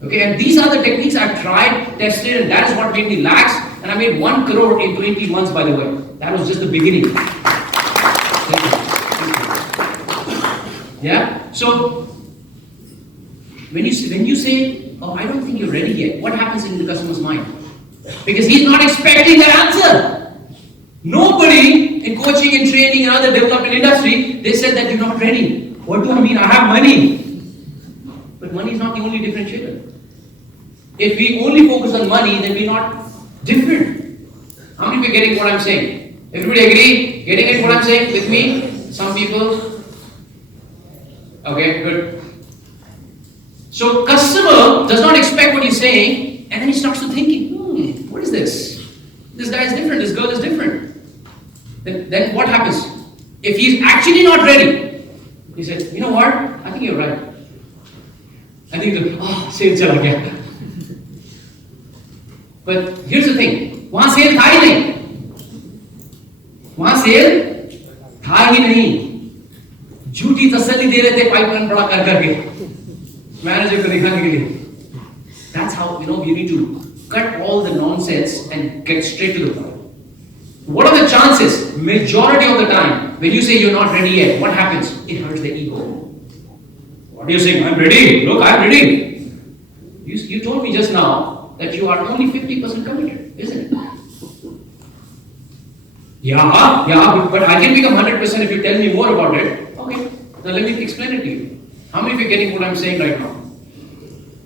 Okay, and these are the techniques I've tried, tested, and that is what made me lax. And I made 1 crore in 20 months, by the way. That was just the beginning. Yeah? So, when you say, oh, I don't think you're ready yet, what happens in the customer's mind? Because he's not expecting that answer. Nobody in coaching and training and other development industry, they said that you're not ready. What do I mean? I have money. But money is not the only differentiator. If we only focus on money, then we're not different. How many of you are getting what I'm saying? Everybody agree? Getting it what I'm saying with me? Some people? Okay, good. So customer does not expect what you're saying, and then he starts to thinking, what is this? This guy is different, this girl is different. Then what happens? If he's actually not ready, he says, you know what? I think you're right. I think, sales chala gaya. But here's the thing, वहाँ cell था ही नहीं, वहाँ cell था ही नहीं. झूठी तसल्ली दे रहे थे पाइपलाइन बड़ा कर करके मैनेजर को दिखाने के लिए. That's how, you need to cut all the nonsense and get straight to the point. What are the chances? Majority of the time, when you say you're not ready yet, what happens? It hurts the ego. What are you saying? I'm ready. Look, I'm ready. You told me just now that you are only 50% committed, isn't it? Yeah, but I can become 100% if you tell me more about it. Okay, now let me explain it to you. How many of you are getting what I'm saying right now?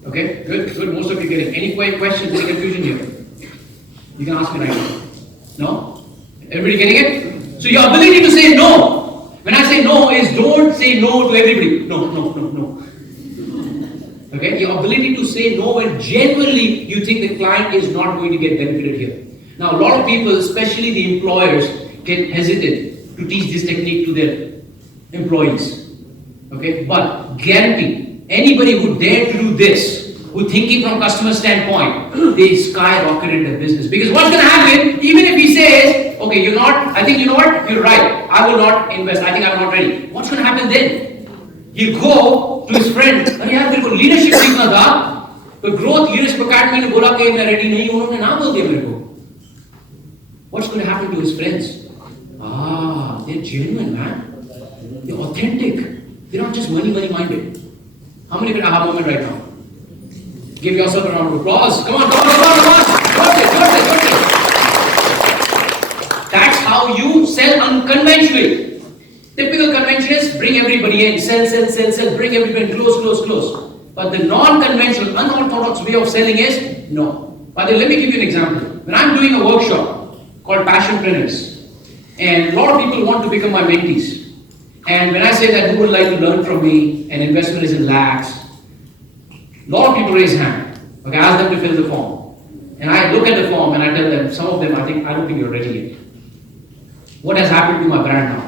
Okay, good. Most of you are getting. Any questions, any confusion here? You can ask me right now. No? Everybody getting it? So your ability to say no. When I say no is don't say no to everybody. No. Okay? Your ability to say no when genuinely you think the client is not going to get benefited here. Now a lot of people, especially the employers, get hesitant to teach this technique to their employees. Okay? But guarantee, anybody who dare to do this, who thinking from customer standpoint, they skyrocket in their business. Because what's going to happen, even if he says, okay, you're not, I think you know what, you're right, I will not invest, I think I'm not ready. What's going to happen then? He'll go to his friend, अरे यार तेरे को leadership सीखना था, तो growth leadership academy ने बोला कि मैं ready नहीं हूँ, उन्होंने ना बोल दिया मेरे को. What's going to happen to his friends? They're genuine, man. They're authentic. They're not just money minded. How many can aha moment right now? Give yourself a round of applause. Come on. Got it. That's how you sell unconventionally. Typical convention is bring everybody in, sell, bring everybody in, close. But the non-conventional, unorthodox way of selling is no. But let me give you an example. When I'm doing a workshop called Passionpreneurs, and a lot of people want to become my mentees. And when I say that who would like to learn from me, and investment is in lakhs, a lot of people raise hand. Okay, I ask them to fill the form. And I look at the form and I tell them, some of them, I don't think you're ready yet. What has happened to my brand now?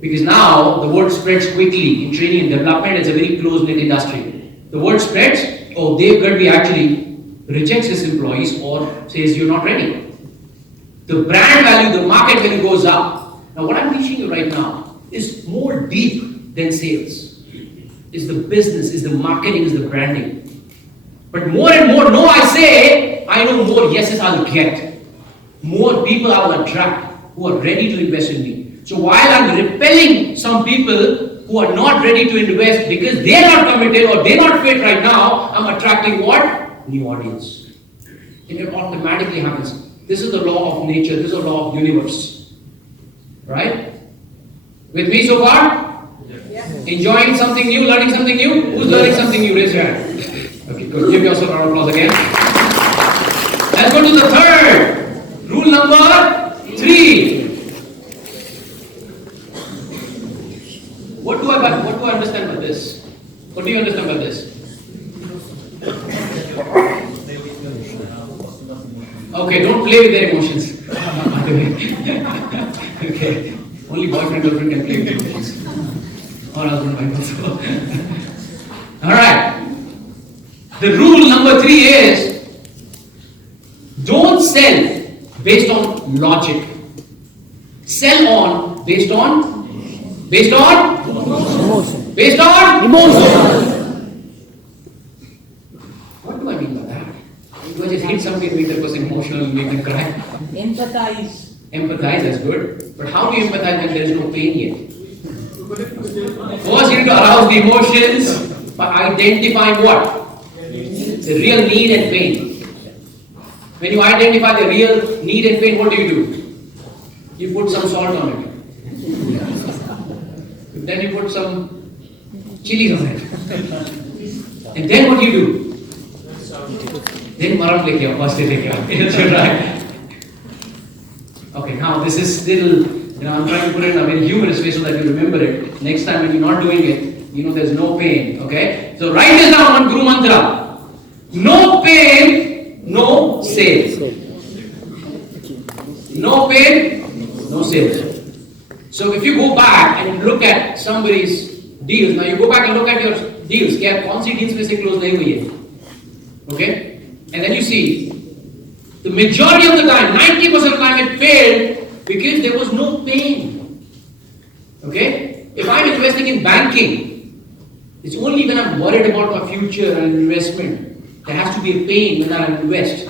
Because now the word spreads quickly in training and development. It's a very close-knit industry. The word spreads, DEV GADHVI actually rejects his employees or says you're not ready. The brand value, the market value goes up. Now what I'm teaching you right now is more deep than sales. Is the business, is the marketing, is the branding. But more and more, no, I say, I know more yeses I'll get. More people I will attract who are ready to invest in me. So while I'm repelling some people who are not ready to invest because they're not committed or they're not fit right now, I'm attracting what? New audience. And it automatically happens. This is the law of nature, this is the law of universe. Right? With me so far? Yes. Enjoying something new, learning something new? Who's learning something new? Raise your hand. Okay, good. Give yourself a round of applause again. Let's go to the third. Rule number 3. What do I understand by this? What do you understand by this? Okay, don't play with their emotions. By the way. Okay. Only boyfriend, girlfriend can play with their emotions. Or husband, wife also. Alright. The rule number 3 is don't sell based on logic. Sell on based on emotion. Based on emotion. What do I mean by that? Do I just hit somebody and make that person emotional and make them cry? Empathize. Empathize, that's good. But how do you empathize when there is no pain yet? First you need to arouse the emotions by identifying what? The real need and pain. When you identify the real need and pain, what do? You put some salt on it. Then you put some chilies on it. And then what do? Then maram leke aao, first leke aao. Right. Okay, now this is still, I'm trying to put it in a very humorous way so that you remember it. Next time when you're not doing it, there's no pain. Okay? So write this down on Guru Mantra. No pain, no sales. No pain, no sales. So if you go back and look at somebody's deals, now you go back and look at your deals, क्या कौन सी deals में से close नहीं हुई है? Okay? And then you see, the majority of the time, 90% of the time it failed because there was no pain. Okay? If I'm investing in banking, it's only when I'm worried about my future and investment. There has to be a pain when I invest.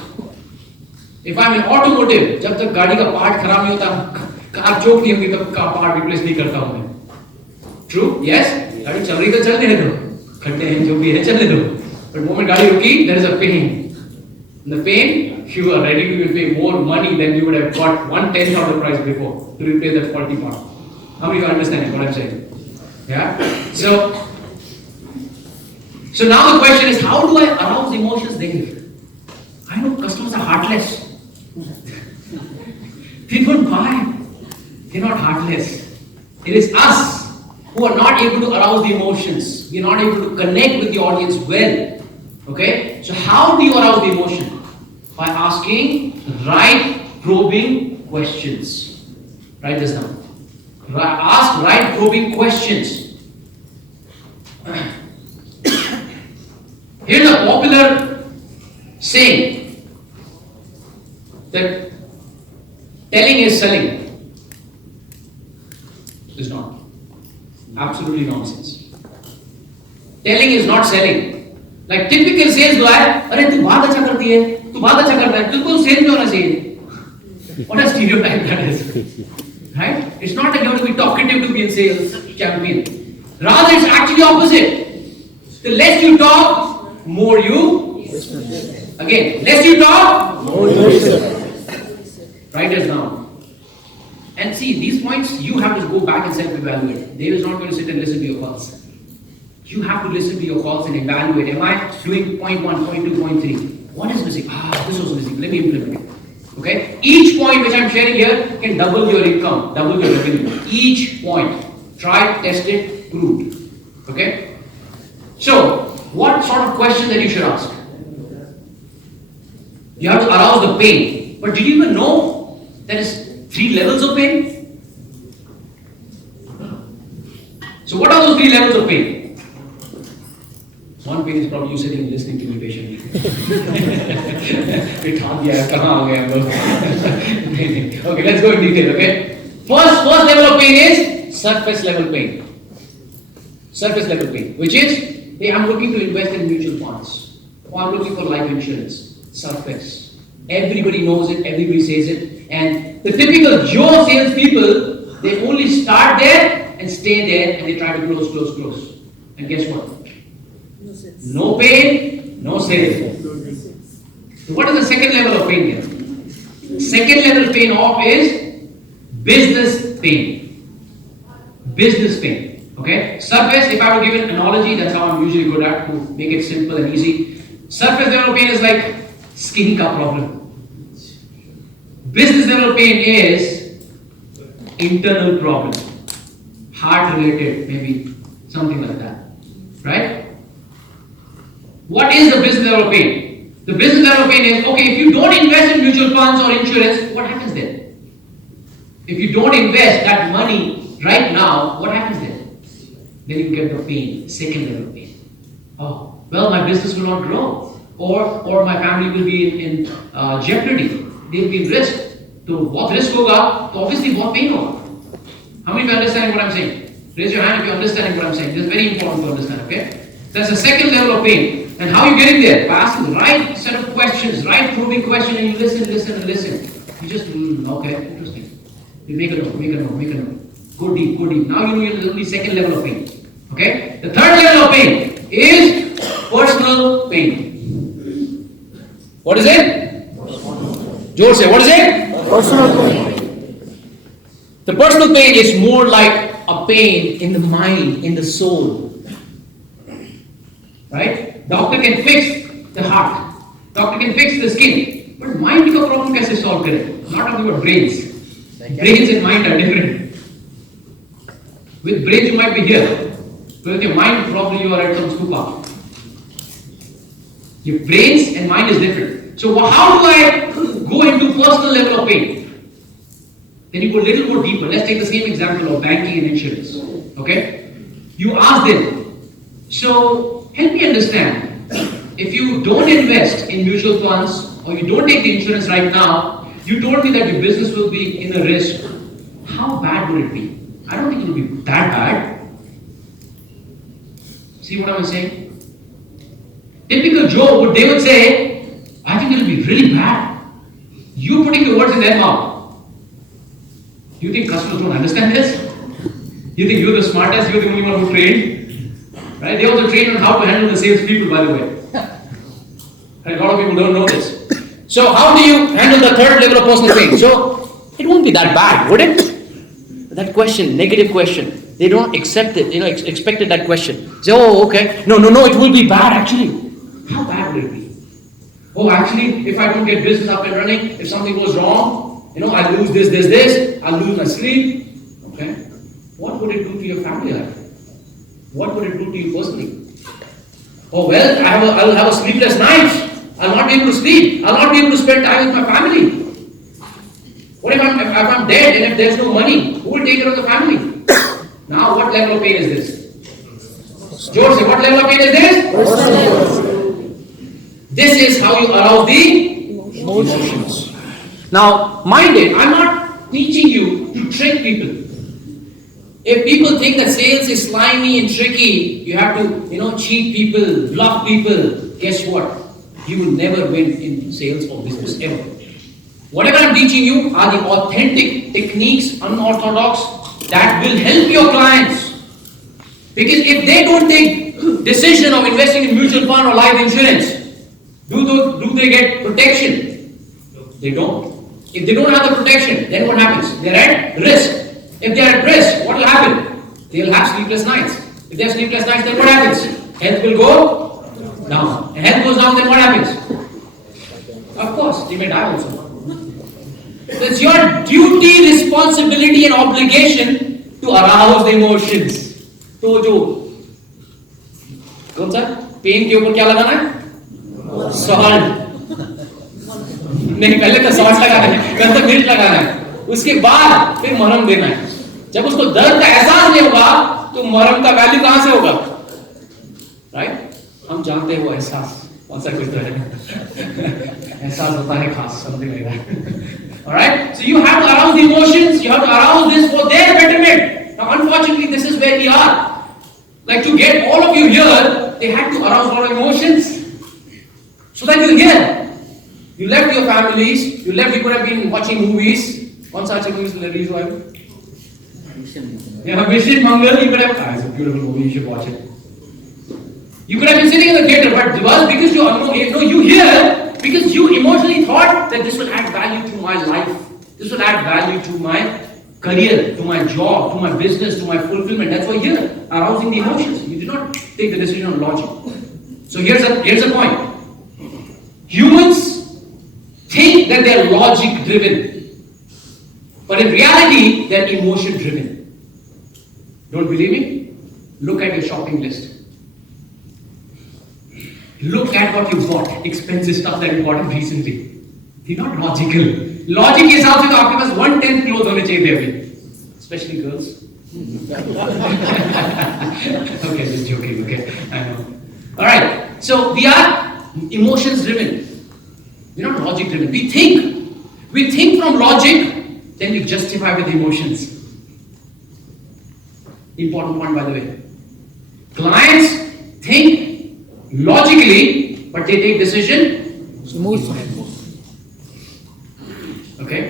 If I'm in automotive, जब तक गाड़ी का part खराब नहीं होता, car चोक नहीं होगी तब का पार्ट रिप्लेस नहीं करता हूँ मैं. True? Yes? गाड़ी चल रही तो चलने दो. खड्डे हैं जो भी है चलने दो. But moment गाड़ी रुकी, there is a pain. And the pain, you are ready to pay more money than you would have got 1/10th of the price before to replace that faulty part. How many of you understand what I'm saying? Yeah? So now the question is, how do I arouse emotions there? I know customers are heartless. They don't buy. They're not heartless. It is us who are not able to arouse the emotions. We are not able to connect with the audience well. Okay? So how do you arouse the emotion? By asking right probing questions. Write this down. Ask right probing questions. Here's a popular saying that telling is selling. It's not. Absolutely nonsense. Telling is not selling. Like typical sales guy, अरे तू बात अच्छा करती है, तू बात अच्छा करता है, तुमको सेल में होना चाहिए. What a stereotype that is, right? It's not that you have to be talkative to be in sales champion. Rather, it's actually opposite. The less you talk, more you. Again, less you talk, more you listen. Write this down. And see, these points you have to go back and self-evaluate. Dave is not going to sit and listen to your calls. You have to listen to your calls and evaluate. Am I doing point 1, point 2, point 3? What is missing? This was missing. Let me implement it. Okay? Each point which I'm sharing here can double your income, double your revenue. Each point. Try, test it, proved. Okay? So, what sort of question that you should ask? You have to arouse the pain. But did you even know there is 3 levels of pain? So what are those 3 levels of pain? One pain is probably you sitting and listening to me patiently. Okay, let's go in detail, okay? First level of pain is surface level pain. Surface level pain, which is, hey, I'm looking to invest in mutual funds. Or I'm looking for life insurance. Surface. Everybody knows it, everybody says it. And the typical Joe sales people, they only start there and stay there and they try to close. And guess what? No pain, no sales. So what is the second level of pain here? Second level pain of is business pain. Business pain. Okay? Surface, if I were given an analogy, that's how I'm usually good at to make it simple and easy. Surface level pain is like skin ka problem. Business level pain is internal problem. Heart related, maybe something like that. Right? What is the business level of pain? The business level of pain is, okay, if you don't invest in mutual funds or insurance, what happens then? If you don't invest that money right now, what happens then? Then you get the pain, second level of pain. Oh, well, my business will not grow. Or my family will be in jeopardy. They will be in risk. So, what risk hoga? So obviously, what pain hoga? How many of you understand what I'm saying? Raise your hand if you're understanding what I'm saying. This is very important to understand, okay? That's the second level of pain. And how are you getting there? By asking the right set of questions, right probing question, and you listen. You just, okay, interesting. You make a note. Go deep. Now you know you're in the second level of pain. Okay? The third level of pain is personal pain. What is it? George say, what is it? Personal pain. The personal pain is more like a pain in the mind, in the soul. Right? Doctor can fix the heart. Doctor can fix the skin. But mind का problem कैसे solve करें? Not talking about brains. Brains and mind are different. With brains you might be here. But with your mind probably you are at some stupa. Your brains and mind is different. So how do I go into personal level of pain? Then you go a little more deeper. Let's take the same example of banking and insurance. Okay? You ask them, so help me understand, if you don't invest in mutual funds or you don't take the insurance right now, you told me that your business will be in a risk. How bad would it be? I don't think it will be that bad. See what I'm saying? Typical Joe, they would say, I think it will be really bad. You putting the words in their mouth. You think customers don't understand this? You think you're the smartest, you're the only one who trained? Right? They also train on how to handle the sales people, by the way. Right? A lot of people don't know this. So how do you handle the third level of personal training? So it won't be that bad, would it? That question, negative question. They don't accept it, expected that question. Say, oh, okay. No, it will be bad actually. How bad will it be? Oh, actually, if I don't get business up and running, if something goes wrong, I lose this, I'll lose my sleep. Okay. What would it do to your family life? What would it do to you personally? Oh, well, I'll have a sleepless night. I'll not be able to sleep. I'll not be able to spend time with my family. What if I'm dead and if there's no money? Who will take care of the family? Now, what level of pain is this? George, what level of pain is this? This is how you arouse the emotions. Now, mind it, I'm not teaching you to trick people. If people think that sales is slimy and tricky, you have to, cheat people, bluff people, guess what? You will never win in sales or business ever. Whatever I'm teaching you are the authentic techniques, unorthodox, that will help your clients. Because if they don't take decision of investing in mutual fund or life insurance, do they get protection? They don't. If they don't have the protection, then what happens? They're at risk. If they're at risk, what will happen? They'll have sleepless nights. If they have sleepless nights, then what happens? Health will go down. And health goes down, then what happens? Of course, they may die also. So it's your duty, responsibility and obligation to arouse the emotions. तो जो कौन सा pen के ऊपर क्या लगाना है? Salt नहीं, पहले तो सॉल्ट लगाना है, फिर तो मिर्च लगाना है, उसके बाद फिर मरहम देना है. जब उसको दर्द का एहसास नहीं होगा तो मरहम का वैल्यू कहां से होगा? राइट? हम जानते हैं वो एहसास कौन सा कुछ तो है. एहसास होता है खास, something like that. Alright? So you have to arouse the emotions, you have to arouse this for their betterment. Now unfortunately this is where we are. Like to get all of you here, they had to arouse all emotions. So that you're here. You left your families, you could have been watching movies. One such a movie is the Yeah, Mission Mangal, you could have, it's a beautiful movie, you should watch it. You could have been sitting in the theater, but it was because you here, because you emotionally thought that this will add value to my life. This will add value to my career, to my job, to my business, to my fulfillment. That's why you're here, arousing the emotions. You did not take the decision on logic. So here's a point. Humans think that they're logic driven, but in reality, they're emotion driven. Don't believe me? Look at your shopping list. Look at what you bought, expensive stuff that you bought recently. You're not logical. Logic के हिसाब से तो आपके पास 1/10 clothes होने चाहिए अभी, especially girls. Okay, just joking. Okay, I know. All right. So we are emotions driven. We're not logic driven. We think from logic, then we justify with emotions. Important point, by the way. Clients think logically, but they take decision emotionally. Okay?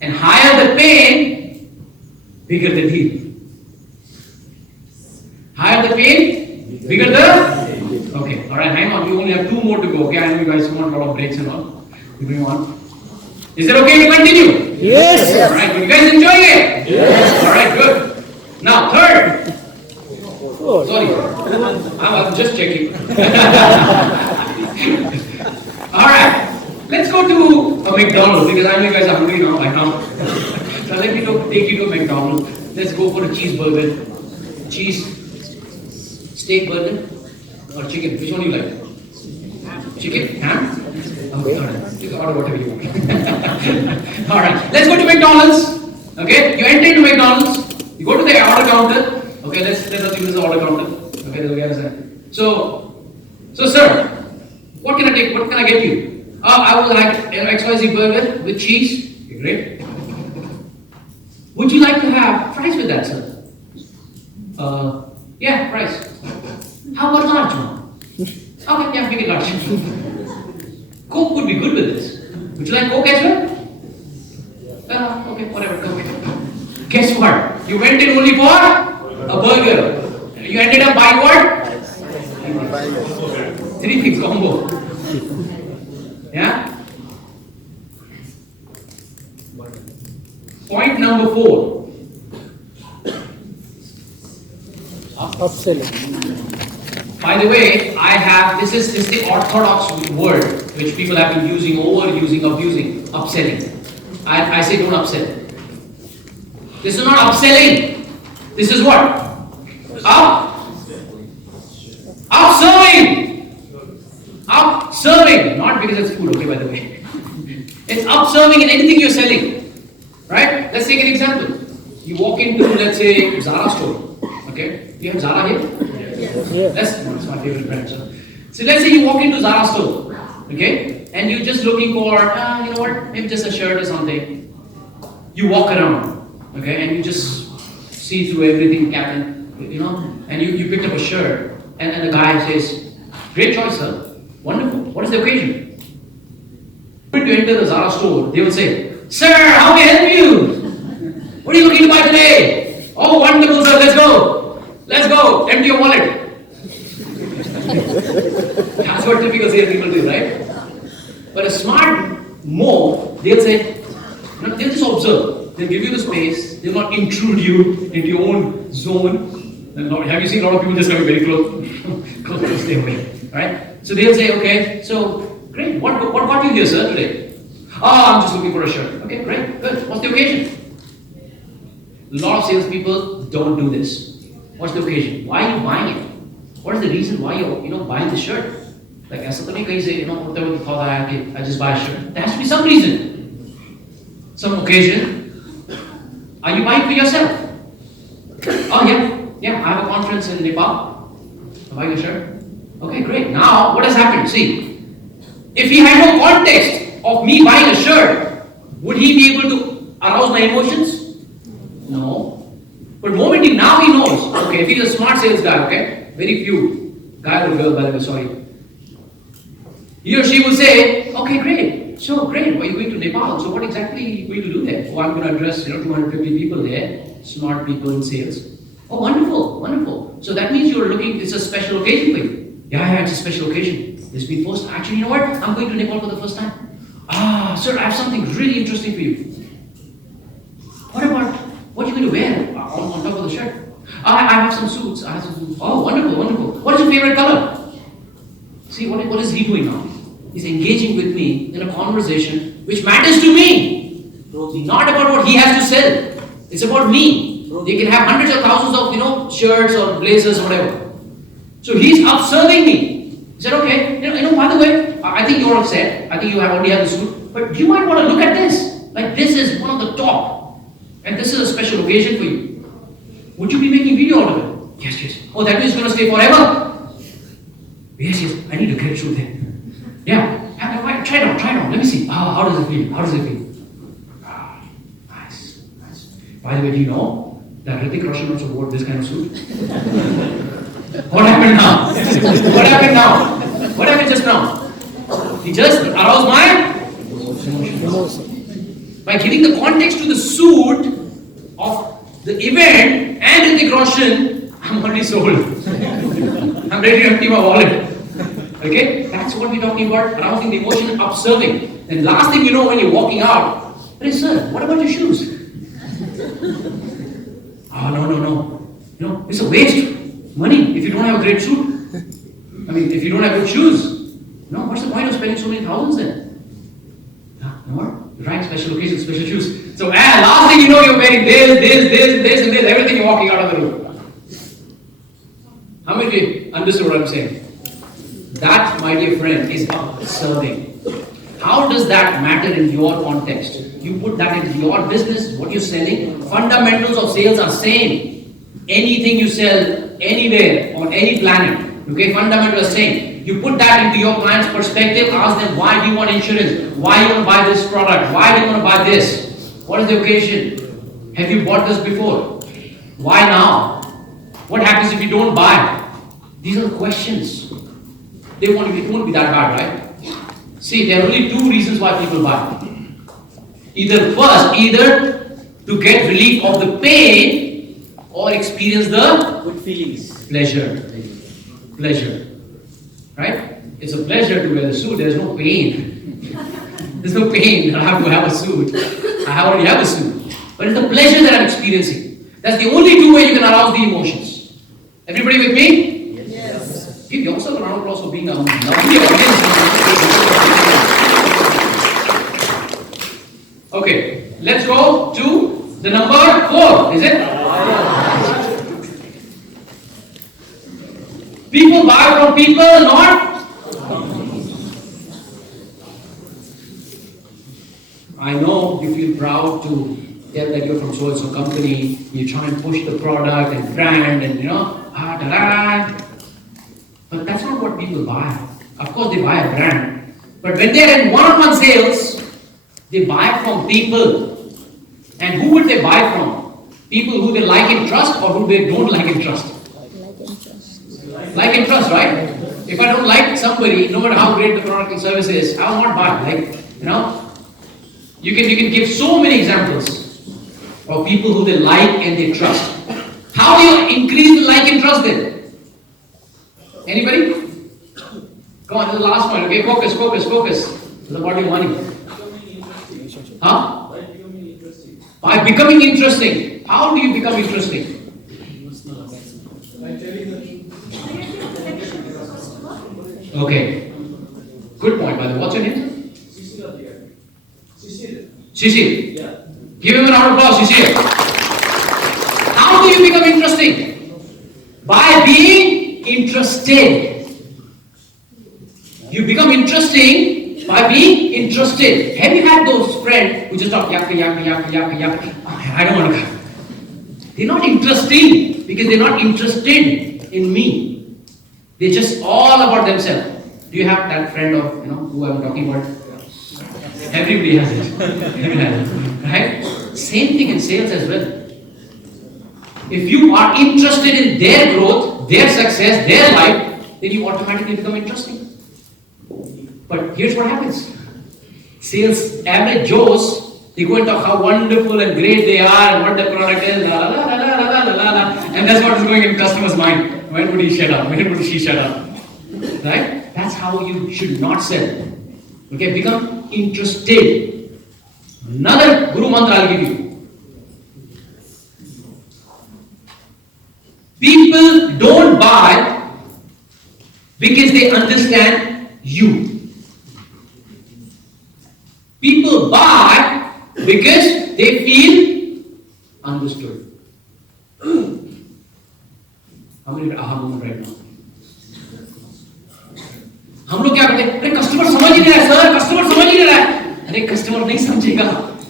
And higher the pain, bigger the deal. Higher the pain, bigger the... Okay, alright, hang on. You only have 2 more to go. Okay, I know you guys want a lot of breaks and all. We're going on. Is it okay to continue? Yes. Alright, you guys enjoying it? Yes. Alright, good. Now, third. Sorry, I'm just checking. Alright, let's go to a McDonald's because I know you guys are hungry now. I know. So let me take you to a McDonald's. Let's go for a cheeseburger. Cheese, steak burger, or chicken. Which one do you like? Chicken? Ham? Okay, alright. You can order whatever you want. Alright, let's go to McDonald's. Okay, you enter into McDonald's. You go to the order counter. Okay, let's assume this is the order counter. Okay, there we are. So sir, what can I get you? I would like an XYZ burger with cheese. Okay, great. Would you like to have fries with that, sir? Yeah, fries. How about large one? Okay, yeah, make it large. Coke would be good with this. Would you like Coke as well? Okay, whatever, Coke. Guess what? You went in only for a burger. You ended up buying what? 3 things combo. Yeah? Point number 4. Upselling. By the way, this is the orthodox word which people have been using, overusing, abusing, upselling. I say don't upsell. This is not upselling. This is what? Upserving. Upserving. Not because it's food, okay, by the way. It's upserving in anything you're selling. Right? Let's take an example. You walk into, let's say, Zara store. Okay? Do you have Zara here? Yes. That's my favorite brand. So let's say you walk into Zara store. Okay? And you're just looking for, you know what? Maybe just a shirt or something. You walk around. Okay? And you just see through everything, Captain. You know? And you picked up a shirt. And the guy says, great choice, sir. Wonderful. What is the occasion? When you enter the Zara store, they will say, sir, how may I help you? What are you looking to buy today? Oh, wonderful, sir. Let's go. Let's go. Empty your wallet. That's what typical salespeople do, right? But a smart move, they'll say, they'll just observe. They'll give you the space. They'll not intrude you into your own zone. Have you seen a lot of people just coming very close? Close to stay away, right? So they'll say, okay, so great. What got you here, sir, today? I'm just looking for a shirt. Okay, great, good. What's the occasion? A lot of salespeople don't do this. What's the occasion? Why are you buying it? What is the reason why you're buying the shirt? Like, ऐसा तो नहीं कहीं से whatever the thought I just buy a shirt. There has to be some reason, some occasion. Are you buying for yourself? Oh yeah, I have a conference in Nepal. I'm buying a shirt. Okay, great. Now what has happened? See, if he had no context of me buying a shirt, would he be able to arouse my emotions? No. But now he knows. Okay, if he's a smart sales guy, okay, very few, guy or girl, by the way, sorry. He or she will say, okay, great. So great. Why are you going to Nepal? So what exactly are you going to do there? Oh, I'm going to address 250 people there, smart people in sales. Oh, wonderful, wonderful. So that means you're looking. It's a special occasion for you. Yeah, it's a special occasion. It's been forced. Actually, you know what? I'm going to Nepal for the first time. Sir, I have something really interesting for you. What are you going to wear on top of the shirt? I have some suits. Oh, wonderful, wonderful. What is your favorite color? See, what is he doing now? He's engaging with me in a conversation which matters to me. Not about what he has to sell. It's about me. They can have hundreds of thousands of, shirts or blazers or whatever. So he's upserving me. He said, okay, by the way, I think you're upset. I think you already have the suit. But you might want to look at this. Like, this is one of the top. And this is a special occasion for you. Would you be making video out of it? Yes. Oh, that means it's going to stay forever? Yes. I need a great suit then. Yeah. Try it on. Let me see. How does it feel? Nice. By the way, do you know that Hrithik Roshan also wore this kind of suit? What happened now? What happened just now? He just aroused my emotions. By giving the context to the suit of the event and Hrithik Roshan, I'm already sold. I'm ready to empty my wallet. Okay? That's what we're talking about, arousing the emotion, upserving. And last thing you know when you're walking out, hey sir, what about your shoes? No. It's a waste. Money if you don't have a great suit. If you don't have good shoes. What's the point of spending so many thousands then? Right, special occasions, special shoes. So last thing you know, you're wearing this, and everything, you're walking out of the room. How many of you understood what I'm saying? That, my dear friend, is upselling. How does that matter in your context? You put that into your business, what you're selling. Fundamentals of sales are same. Anything you sell, anywhere, on any planet, okay, fundamentals are same. You put that into your client's perspective, ask them, why do you want insurance? Why do you want to buy this product? Why do you want to buy this? What is the occasion? Have you bought this before? Why now? What happens if you don't buy? These are the questions. It won't be that bad, right? See, there are only two reasons why people buy. Either to get relief of the pain or experience the Good feelings. pleasure. Pleasure. Right? It's a pleasure to wear the suit. There's no pain. There's no pain. I have to have a suit. I already have a suit. But it's the pleasure that I'm experiencing. That's the only two ways you can arouse the emotions. Everybody with me? Yes. Give yourself a round of applause for being a lovely audience. Okay, let's go to the number 4. Is it? People buy from people, not. I know you feel proud to tell that you're from so-and-so company. You try and push the product and brand and But that's not what people buy. Of course, they buy a brand. But when they're in one-on-one sales, they buy from people. And who would they buy from? People who they like and trust or who they don't like and trust? Like and trust, right? If I don't like somebody, no matter how great the product and service is, I will not buy. You can give so many examples of people who they like and they trust. How do you increase the like and trust then? Anybody? Come on, this is the last point. Okay, focus. It's about your money. Huh? By becoming interesting. How do you become interesting? Okay. Good point, by the way. What's your name? Shishir. Give him a round of applause, Shishir. How do you become interesting? By being interested. You become interesting by being interested. Have you had those friends who just talk yak? I don't want to come. They're not interesting because they're not interested in me. They're just all about themselves. Do you have that friend of who I'm talking about? Everybody has it. Right? Same thing in sales as well. If you are interested in their growth, their success, their life, then you automatically become interesting. But here's what happens. Sales, average Joes, they go and talk how wonderful and great they are and what the product is, and that's what is going in customer's mind. When would he shut up? When would she shut up? Right? That's how you should not sell. Okay, become interested. Another Guru Mantra I'll give you. People don't buy because they understand you. People buy because they feel understood. How many aha moment right now? हम लोग क्या करते हैं? अरे customer समझ ही नहीं रहा है सर, कस्टमर समझ ही नहीं रहा है. अरे कस्टमर नहीं समझेगा,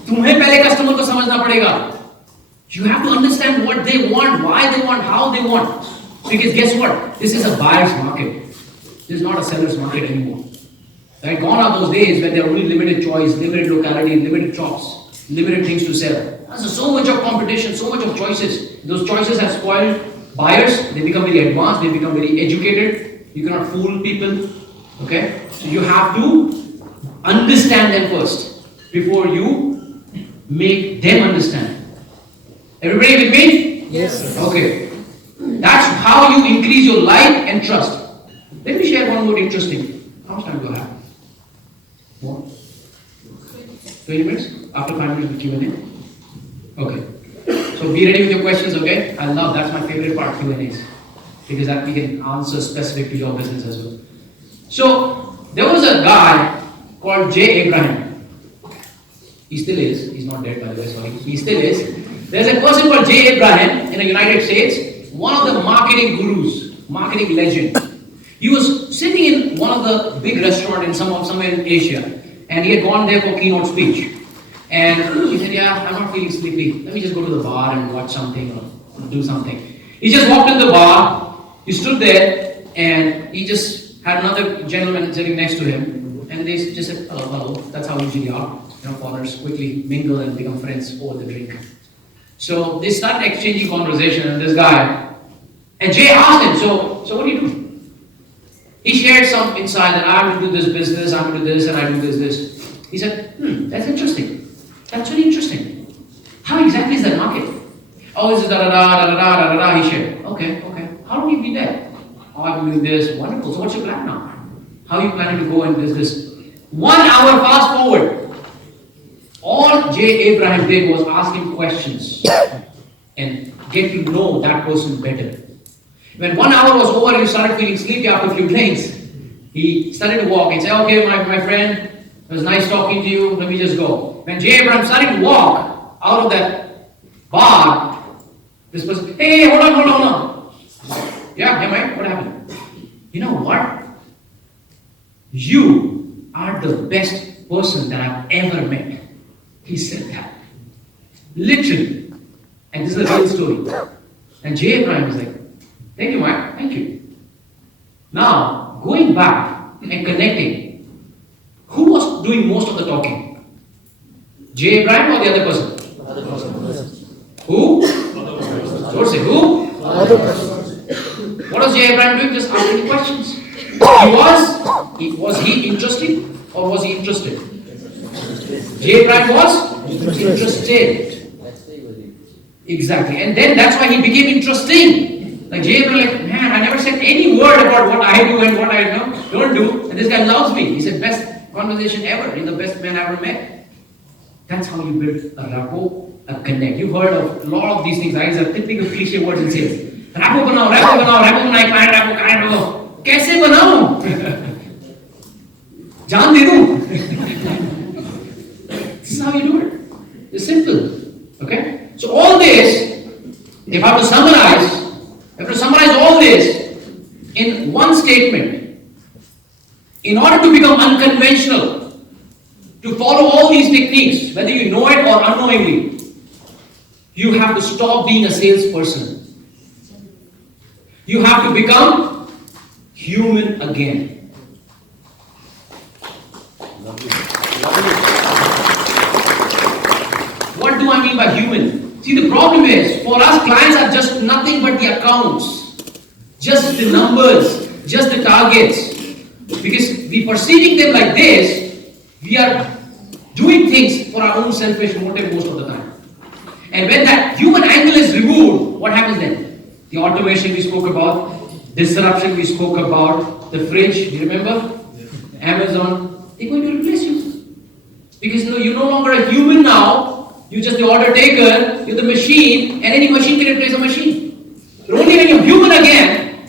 तुम्हें पहले कस्टमर को समझना पड़ेगा. You have to understand what they want, why they want, how they want. Because guess what? This is a buyer's market. This is not a seller's market anymore. Right? Gone are those days when there are only limited choice, limited locality, limited shops, limited things to sell. There's so much of competition, so much of choices. Those choices have spoiled buyers. They become very advanced, they become very educated. You cannot fool people. Okay? So you have to understand them first before you make them understand. Everybody with me? Yes. Okay. That's how you increase your like and trust. Let me share one more interesting. How much time do I have? More? 20 minutes? After 5 minutes with Q&A? Okay. So be ready with your questions, okay? I love, that's my favorite part, Q&As. Because that we can answer specific to your business as well. So, there was a guy called J. Abraham. He still is. He's not dead, by the way, sorry. He still is. There's a person called J. Abraham in the United States, one of the marketing gurus, marketing legend. He was sitting in one of the big restaurants in somewhere in Asia, and he had gone there for keynote speech. And he said, yeah, I'm not feeling sleepy. Let me just go to the bar and watch something or do something. He just walked in the bar, he stood there, and he just had another gentleman sitting next to him, and they just said, hello, hello. That's how usually are. Foreigners quickly mingle and become friends over the drink. So they started exchanging conversation, and this guy, and Jay asked him, so what do you do? He shared some insight that I'm going to do this business, I'm going to do this, and I do this. He said, that's interesting. That's very interesting. How exactly is that market? Oh, this is da-da-da, he shared. Okay. How long have you been there? Oh, I've been doing this. Wonderful. So what's your plan now? How are you planning to go and this? 1 hour fast forward. All J. Abraham did was ask him questions and get to know that person better. When 1 hour was over, he started feeling sleepy after a few drinks. He started to walk and say, okay, my friend, it was nice talking to you, let me just go. When J. Abraham started to walk out of that bar, this person, hey, hold on. Yeah, mate, what happened? You know what? You are the best person that I've ever met. He said that. Literally. And this is a real story. And J. Abraham was like, thank you, Mike. Thank you. Now, going back and connecting, who was doing most of the talking? J. Abraham or the other person? Other person. Who? Don't say who? Other person. What was J. Abraham doing? Just asking questions. Was he interested or was he interested? J. Abraham was interested. That's why he was interested. Exactly. And then that's why he became interesting. Like J. Abraham, like, man, I never said any word about what I do and what I don't do. And this guy loves me. He said, best conversation ever. He's the best man I ever met. That's how you build a rapport, a connect. You've heard of a lot of these things, right? These are typical cliche words in sales. Rapport banao, client rapport. कैसे बनाऊं? जान दे दूं? This is how you do it. It's simple. Okay? So all this, if I have to summarize all this in one statement, in order to become unconventional, to follow all these techniques, whether you know it or unknowingly, you have to stop being a salesperson. You have to become human again. What do I mean by human? See, the problem is, for us, clients are just nothing but the accounts, just the numbers, just the targets. Because we perceiving them like this, we are doing things for our own selfish motive most of the time. And when that human angle is removed, what happens then? The automation we spoke about, disruption we spoke about, the fridge, you remember? Amazon, they're going to replace you. Because you're no longer a human now, you're just the order taker, you're the machine, and any machine can replace a machine. But only when you're human again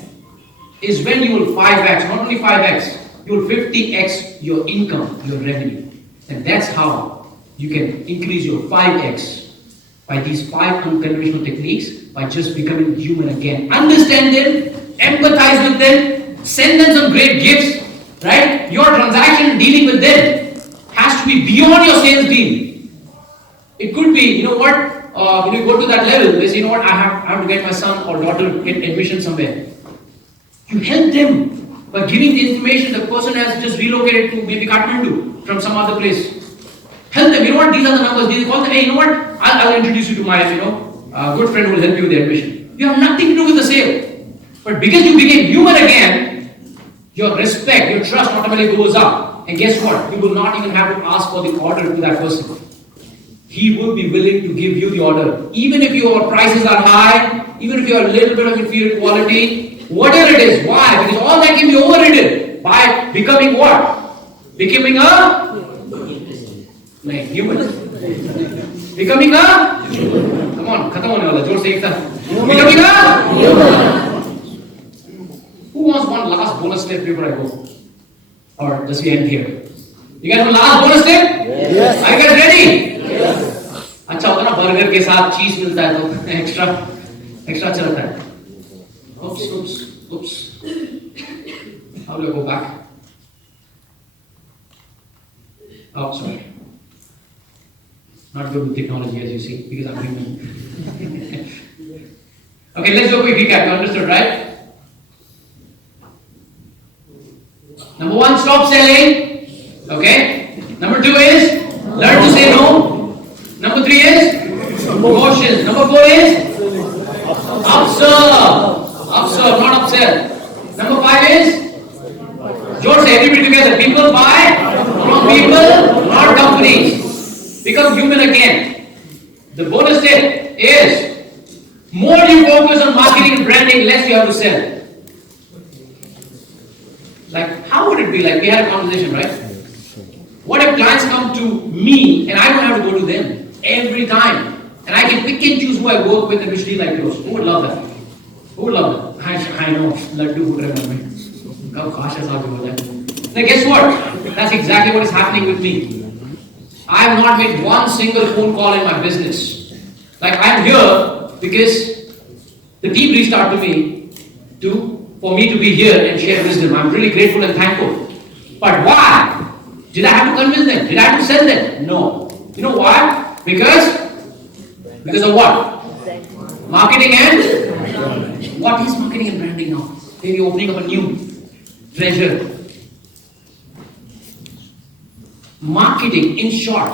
is when you will 5x, not only 5x, you will 50x your income, your revenue. And that's how you can increase your 5x by these 5 unconventional techniques, by just becoming human again. Understand them, empathize with them, send them some great gifts, right? Your transaction dealing with them has to be beyond your sales deal. It could be, when you go to that level, they say, I have to get my son or daughter to get admission somewhere. You help them by giving the information. The person has just relocated to maybe Kathmandu from some other place. Help them, these are the numbers. They call them, hey, I'll introduce you to my, good friend who will help you with the admission. You have nothing to do with the sale. But because you became human again, your respect, your trust automatically goes up. And guess what? You will not even have to ask for the order to that person. He will be willing to give you the order. Even if your prices are high, even if you are a little bit of inferior quality, whatever it is. Why? Because all that can be overridden by becoming what? Becoming a human. Becoming a human. Come on, khatam hone wala, jor se ek taraf. Becoming a human. Who wants one last bonus step before I go? Or does we end here? You guys want last bonus step? Yes. Are you guys ready? Yes. अच्छा होता ना burger के साथ चीज मिलता है तो extra चलता है. Oops. How do I go back? Oh, sorry. Not good with technology, as you see, because I'm human. Okay, let's do a quick recap. You understood, right? Number 1, stop selling. Okay. Number 2 is learn to say no. Number 3 is emotions. Number Number 4 is observe. Observe, not upsell. Number 5 is George, say everybody together. People buy from people, not companies. Become human again. The bonus tip is more you focus on marketing and branding, less you have to sell. Like, how would it be like? We had a conversation, right? What if clients come to me and I don't have to go to them every time? And I can pick and choose who I work with and which deal I close. Who would love that? Who would love that? I know, Laddu would remember me. How cautious are you with that? Now guess what? That's exactly what is happening with me. I have not made one single phone call in my business. Like, I'm here because the team reached out to me for me to be here and share wisdom. I'm really grateful and thankful. But why? Did I have to convince them? Did I have to sell them? No. You know why? Because of what? Marketing and? What is marketing and branding now? Maybe opening up a new treasure. Marketing, in short,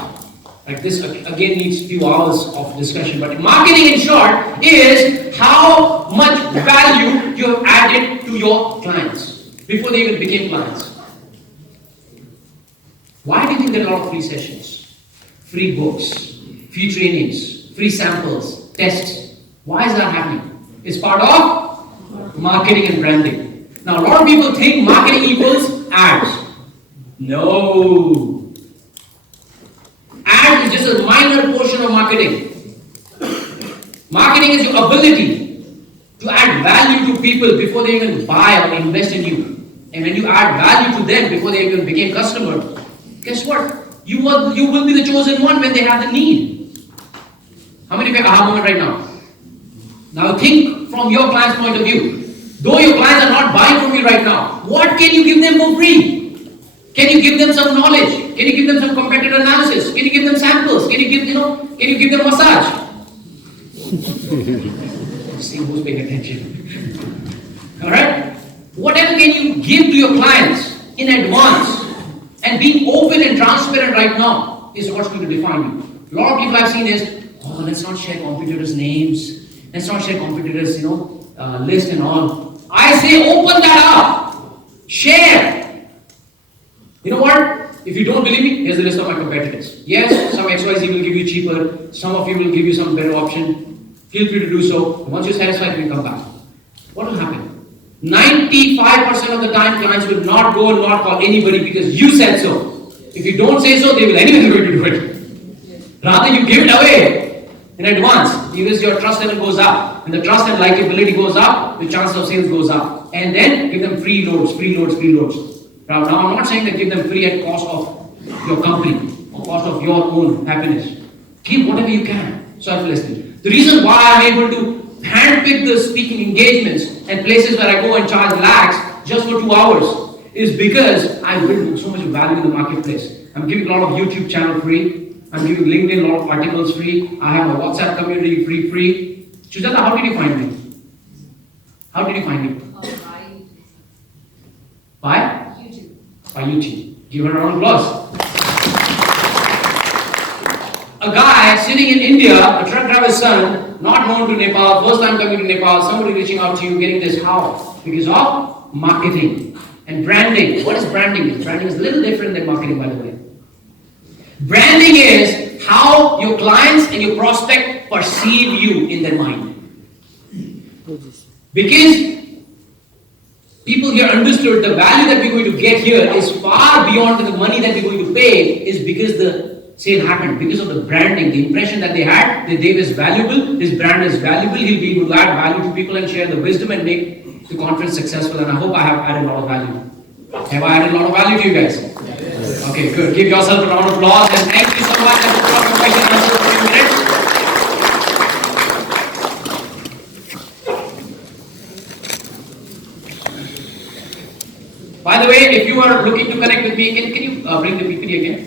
like this again needs few hours of discussion, but marketing in short is how much value you have added to your clients before they even became clients. Why do you think there are a lot of free sessions, free books, free trainings, free samples, tests? Why is that happening? It's part of marketing and branding. Now a lot of people think marketing equals ads. No. Ad is just a minor portion of marketing. Marketing is your ability to add value to people before they even buy or invest in you. And when you add value to them before they even became customer, guess what? You will be the chosen one when they have the need. How many of you have aha moment right now? Now think from your client's point of view. Though your clients are not buying from you right now, what can you give them for free? Can you give them some knowledge? Can you give them some competitor analysis? Can you give them samples? Can you give them massage? See who's paying attention. Alright? Whatever can you give to your clients in advance, and being open and transparent right now is what's going to define you. A lot of people I've seen is, oh, let's not share competitors' names. Let's not share competitors, list and all. I say open that up. Share. You know what? If you don't believe me, here's the list of my competitors. Yes, some XYZ will give you cheaper. Some of you will give you some better option. Feel free to do so. Once you're satisfied, you can come back. What will happen? 95% of the time, clients will not go and not call anybody because you said so. If you don't say so, they will anyway going to do it. Rather, you give it away in advance. Because your trust level goes up. When the trust and likability goes up, the chance of sales goes up. And then give them free loads. Now, I'm not saying that give them free at cost of your company or cost of your own happiness. Give whatever you can, selflessly. The reason why I'm able to handpick the speaking engagements and places where I go and charge lakhs just for 2 hours is because I build so much value in the marketplace. I'm giving a lot of YouTube channel free. I'm giving LinkedIn a lot of articles free. I have a WhatsApp community free. Sujata, how did you find me? How did you find me? By YouTube. Give her a round of applause. A guy sitting in India, a truck driver's son, not known to Nepal, first time coming to Nepal, somebody reaching out to you, getting this how? Because of marketing and branding. What is branding? Branding is a little different than marketing, by the way. Branding is how your clients and your prospect perceive you in their mind. Because people here understood the value that we're going to get here is far beyond the money that we're going to pay is because the sale happened, because of the branding, the impression that they had, that Dev is valuable, his brand is valuable, he'll be able to add value to people and share the wisdom and make the conference successful, and I hope I have added a lot of value. Have I added a lot of value to you guys? Yes. Okay, good. Give yourself a round of applause and thank you so much. That's the question and answer for a few minutes. By the way, if you are looking to connect with me, can you bring the PPT again?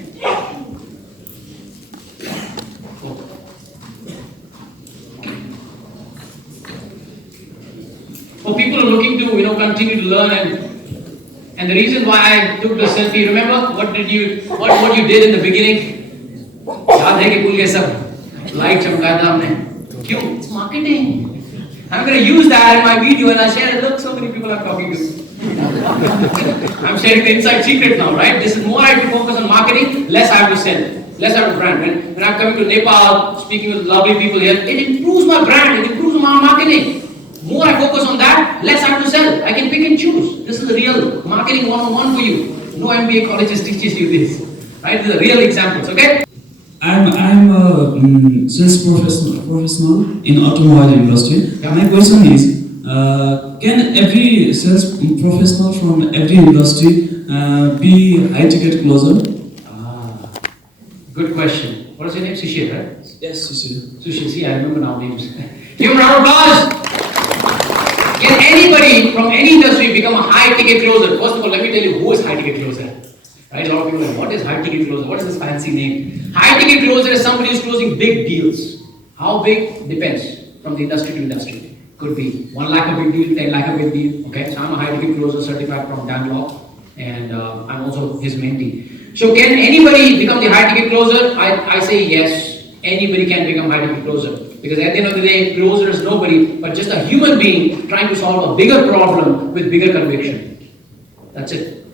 For people who are looking to continue to learn and the reason why I took the selfie, remember what you did in the beginning? याद है कि भूल गए सब light चमकाया था हमने It's marketing. I'm going to use that in my video and I share it. Look, so many people are talking to me. I'm sharing the inside secret now, right? This is more I have to focus on marketing, less I have to sell, less I have to brand. When I'm coming to Nepal, speaking with lovely people here, it improves my brand, it improves my marketing. More I focus on that, less I have to sell. I can pick and choose. This is the real marketing 101 for you. No MBA colleges teaches you this, right? These are real examples, okay? I'm a sales professional in automobile industry. Yeah. My question is, can every sales professional from every industry be high ticket closer? Good question. What is your name? Sushil, right? Yes, Sushil, see, I remember now names. Give a round of applause. Can anybody from any industry become a high ticket closer? First of all, let me tell you who is high ticket closer. Right? A lot of people are like, what is high ticket closer? What is this fancy name? High ticket closer is somebody who's closing big deals. How big? Depends from the industry to industry. Could be 1 lakh a big deal, 10 lakh a big deal. Okay, so I'm a high ticket closer certified from Danlock, and I'm also his mentee. So can anybody become the high ticket closer? I say yes. Anybody can become high ticket closer. Because at the end of the day, closer is nobody but just a human being trying to solve a bigger problem with bigger conviction. That's it.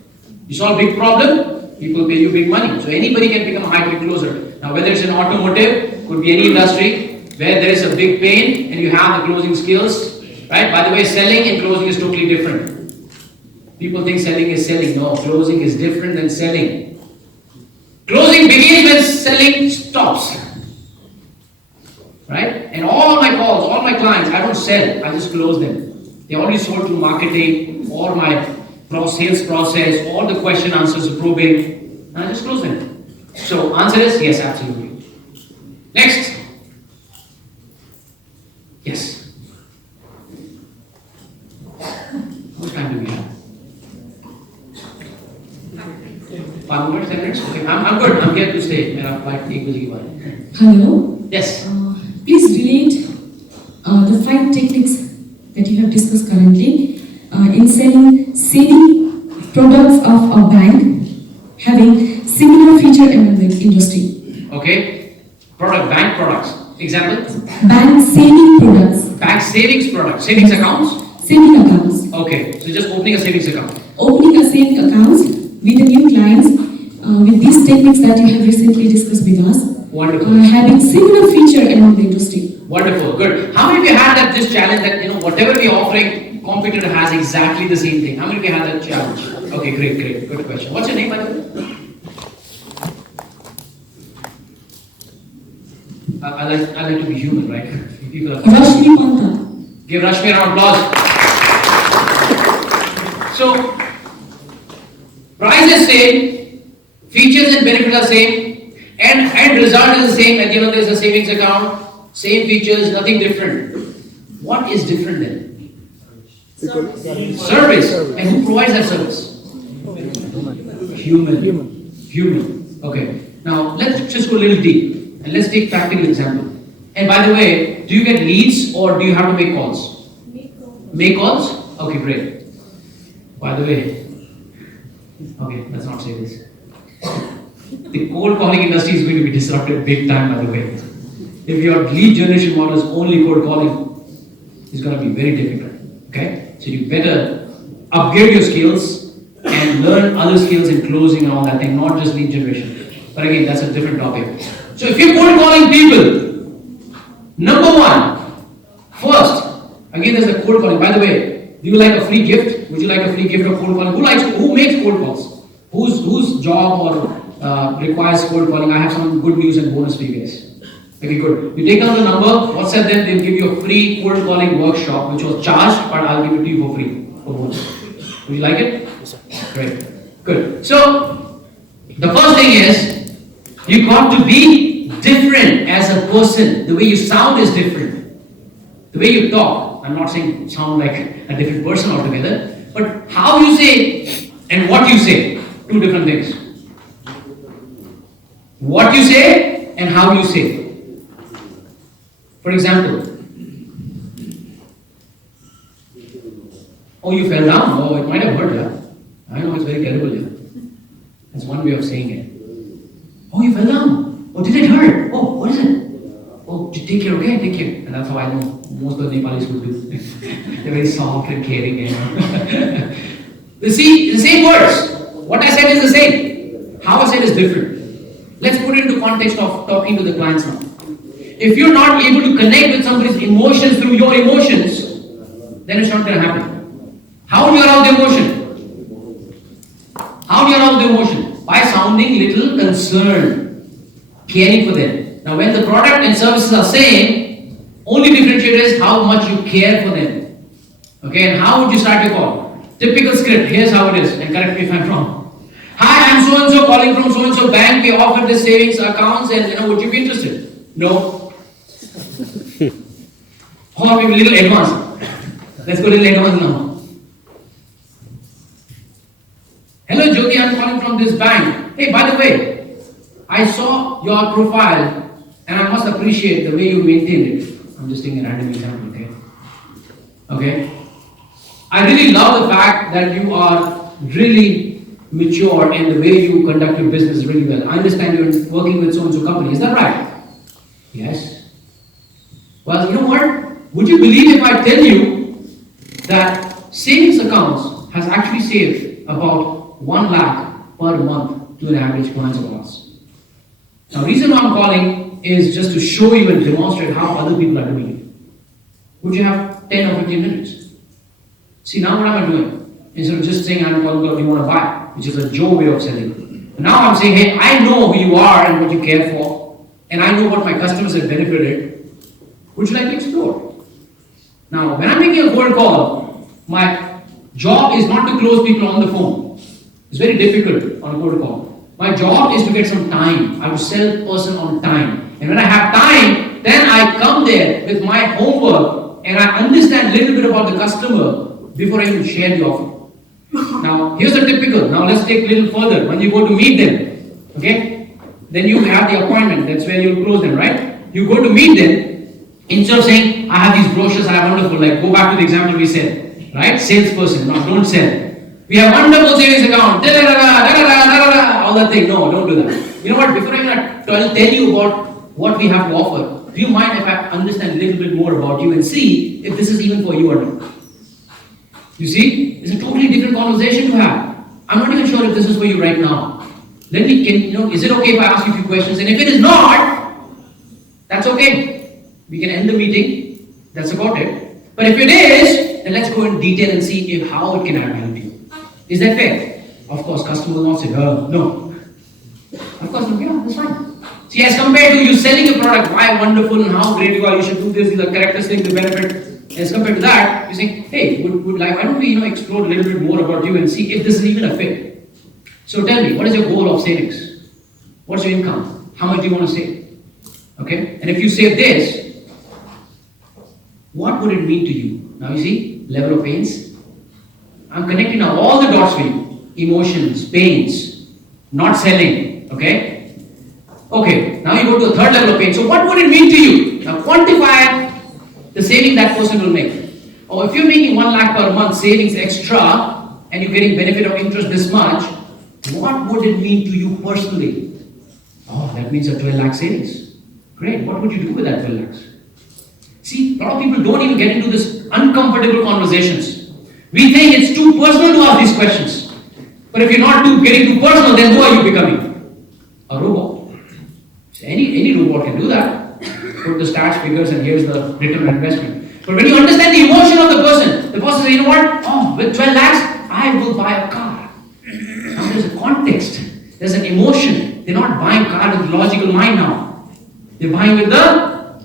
You solve a big problem, people pay you big money. So anybody can become a high ticket closer. Now whether it's in automotive, could be any industry, where there is a big pain and you have the closing skills, right? By the way, selling and closing is totally different. People think selling is selling. No, closing is different than selling. Closing begins when selling stops. Right? And all my calls, all my clients, I don't sell, I just close them. They already sold through marketing or my sales process, all the question answers, probing, and I just close them. So answer is yes, absolutely. Next. Yes. How much time do we have? 5 minutes, 10 minutes? Okay, I'm good. I'm here to stay. मेरा flight 1 बजे के बाद. Hello. Yes. Please relate the 5 techniques that you have discussed currently in selling saving products of a bank having similar feature in the industry. Okay. Bank products. Example? Bank saving products. Bank savings products. Savings accounts? Saving accounts. Okay. So just opening a savings account. Opening a saving accounts with the new clients with these techniques that you have recently discussed with us. Wonderful. Having similar feature around the industry. Wonderful. Good. How many of you had this challenge that whatever we're offering, competitor has exactly the same thing? How many of you had that challenge? Okay, great. Good question. What's your name, by the way? I like to be human, right? People are Rashmi Panta. Give Rashmi a round of applause. So, price is same, features and benefits are same, and result is the same. At the end of there's a savings account, same features, nothing different. What is different then? Service. And who provides that service? Human. Okay. Now let's just go a little deep and let's take practical example. And by the way, do you get leads or do you have to make calls? Make calls? Okay, great. By the way, okay, let's not say this. The cold calling industry is going to be disrupted big time, by the way. If your lead generation model is only cold calling, it's going to be very difficult. Okay? So you better upgrade your skills and learn other skills in closing and all that thing, not just lead generation. But again, that's a different topic. So if you're cold calling people, number one, first, again there's the cold calling. By the way, do you like a free gift? Would you like a free gift of cold calling? Who makes cold calls? Whose job or requires cold calling? I have some good news and bonus for you guys. Okay, good. You take down the number, WhatsApp them, they'll give you a free cold calling workshop, which was charged, but I'll give it to you for free. For bonus. Would you like it? Yes, sir. Great. Good. So, the first thing is, you got to be different as a person. The way you sound is different. The way you talk. I'm not saying sound like a different person altogether, but how you say and what you say, two different things. What you say and how you say. For example, oh, you fell down. Oh, it might have hurt, yeah. I know it's very terrible, yeah. That's one way of saying it. Oh, you fell down. Oh, did it hurt? Oh, what is it? Oh, So take care, okay? Take care. And that's how I know most of the Nepalis would do. They're very soft and caring. You know? You see, the same words. What I said is the same. How I said is different. Let's put it into context of talking to the clients now. If you're not able to connect with somebody's emotions through your emotions, then it's not going to happen. How do you arouse the emotion? How do you arouse the emotion? By sounding little concerned, caring for them. Now when the product and services are same, only differentiator is how much you care for them. Okay, and how would you start your call? Typical script, here's how it is, and correct me if I'm wrong. Hi, I'm so and so calling from so and so bank, we offer this savings accounts, and would you be interested? No. Or maybe a little advanced. Let's go a little advanced now. Hello Jyoti, I'm calling from this bank. Hey, by the way, I saw your profile and I must appreciate the way you maintained it. I'm just taking a random example, okay? Okay? I really love the fact that you are really mature in the way you conduct your business really well. I understand you're working with so and so company. Is that right? Yes. Well, you know what? Would you believe if I tell you that savings accounts has actually saved about 1 lakh per month to an average client of ours? Now, the reason why I'm calling is just to show you and demonstrate how other people are doing it. Would you have 10 or 15 minutes? See, now what am I doing? Instead of just saying I'm calling because you want to buy, which is a Joe way of selling. Now I'm saying, hey, I know who you are and what you care for, and I know what my customers have benefited. Would you like to explore? Now, when I'm making a cold call, my job is not to close people on the phone. It's very difficult on a cold call. My job is to get some time. I have to sell a person on time. And when I have time, then I come there with my homework and I understand a little bit about the customer before I even share the offer. Now, here's a typical. Now, let's take a little further. When you go to meet them, okay, then you have the appointment. That's where you'll close them, right? You go to meet them, instead of saying, I have these brochures, I have wonderful, like go back to the example we said, right? Salesperson, no, don't sell. We have wonderful savings account, all that thing. No, don't do that. You know what? Before I tell you about what we have to offer, do you mind if I understand a little bit more about you and see if this is even for you or not? You see, it's a totally different conversation to have. I'm not even sure if this is for you right now. Is it okay if I ask you a few questions? And if it is not, that's okay. We can end the meeting. That's about it. But if it is, then let's go in detail and see how it can help you. Is that fair? Of course, customer will not say, no. Of course, no, yeah, that's fine. See, as compared to you selling a product, why wonderful and how great you are, you should do this, these are characteristics, the benefit. As compared to that, you saying, hey, why don't we explore a little bit more about you and see if this is even a fit. So tell me, what is your goal of savings? What's your income? How much do you want to save? Okay? And if you save this, what would it mean to you? Now you see, level of pains. I'm connecting now all the dots for you. Emotions, pains, not selling. Okay? Okay, now you go to the third level of pain. So what would it mean to you? Now quantify the saving that person will make. Or if you're making 1 lakh per month savings extra and you're getting benefit of interest this much, what would it mean to you personally? Oh, that means a 12 lakh savings. Great, what would you do with that 12 lakhs? See, a lot of people don't even get into this uncomfortable conversations. We think it's too personal to ask these questions. But if you're not getting too personal, then who are you becoming? A robot. So any robot can do that. Put the stats, figures, and here's the return on investment. But when you understand the emotion of the person says, you know what? Oh, with 12 lakhs, I will buy a car. Now there's a context. There's an emotion. They're not buying a car with logical mind now. They're buying with the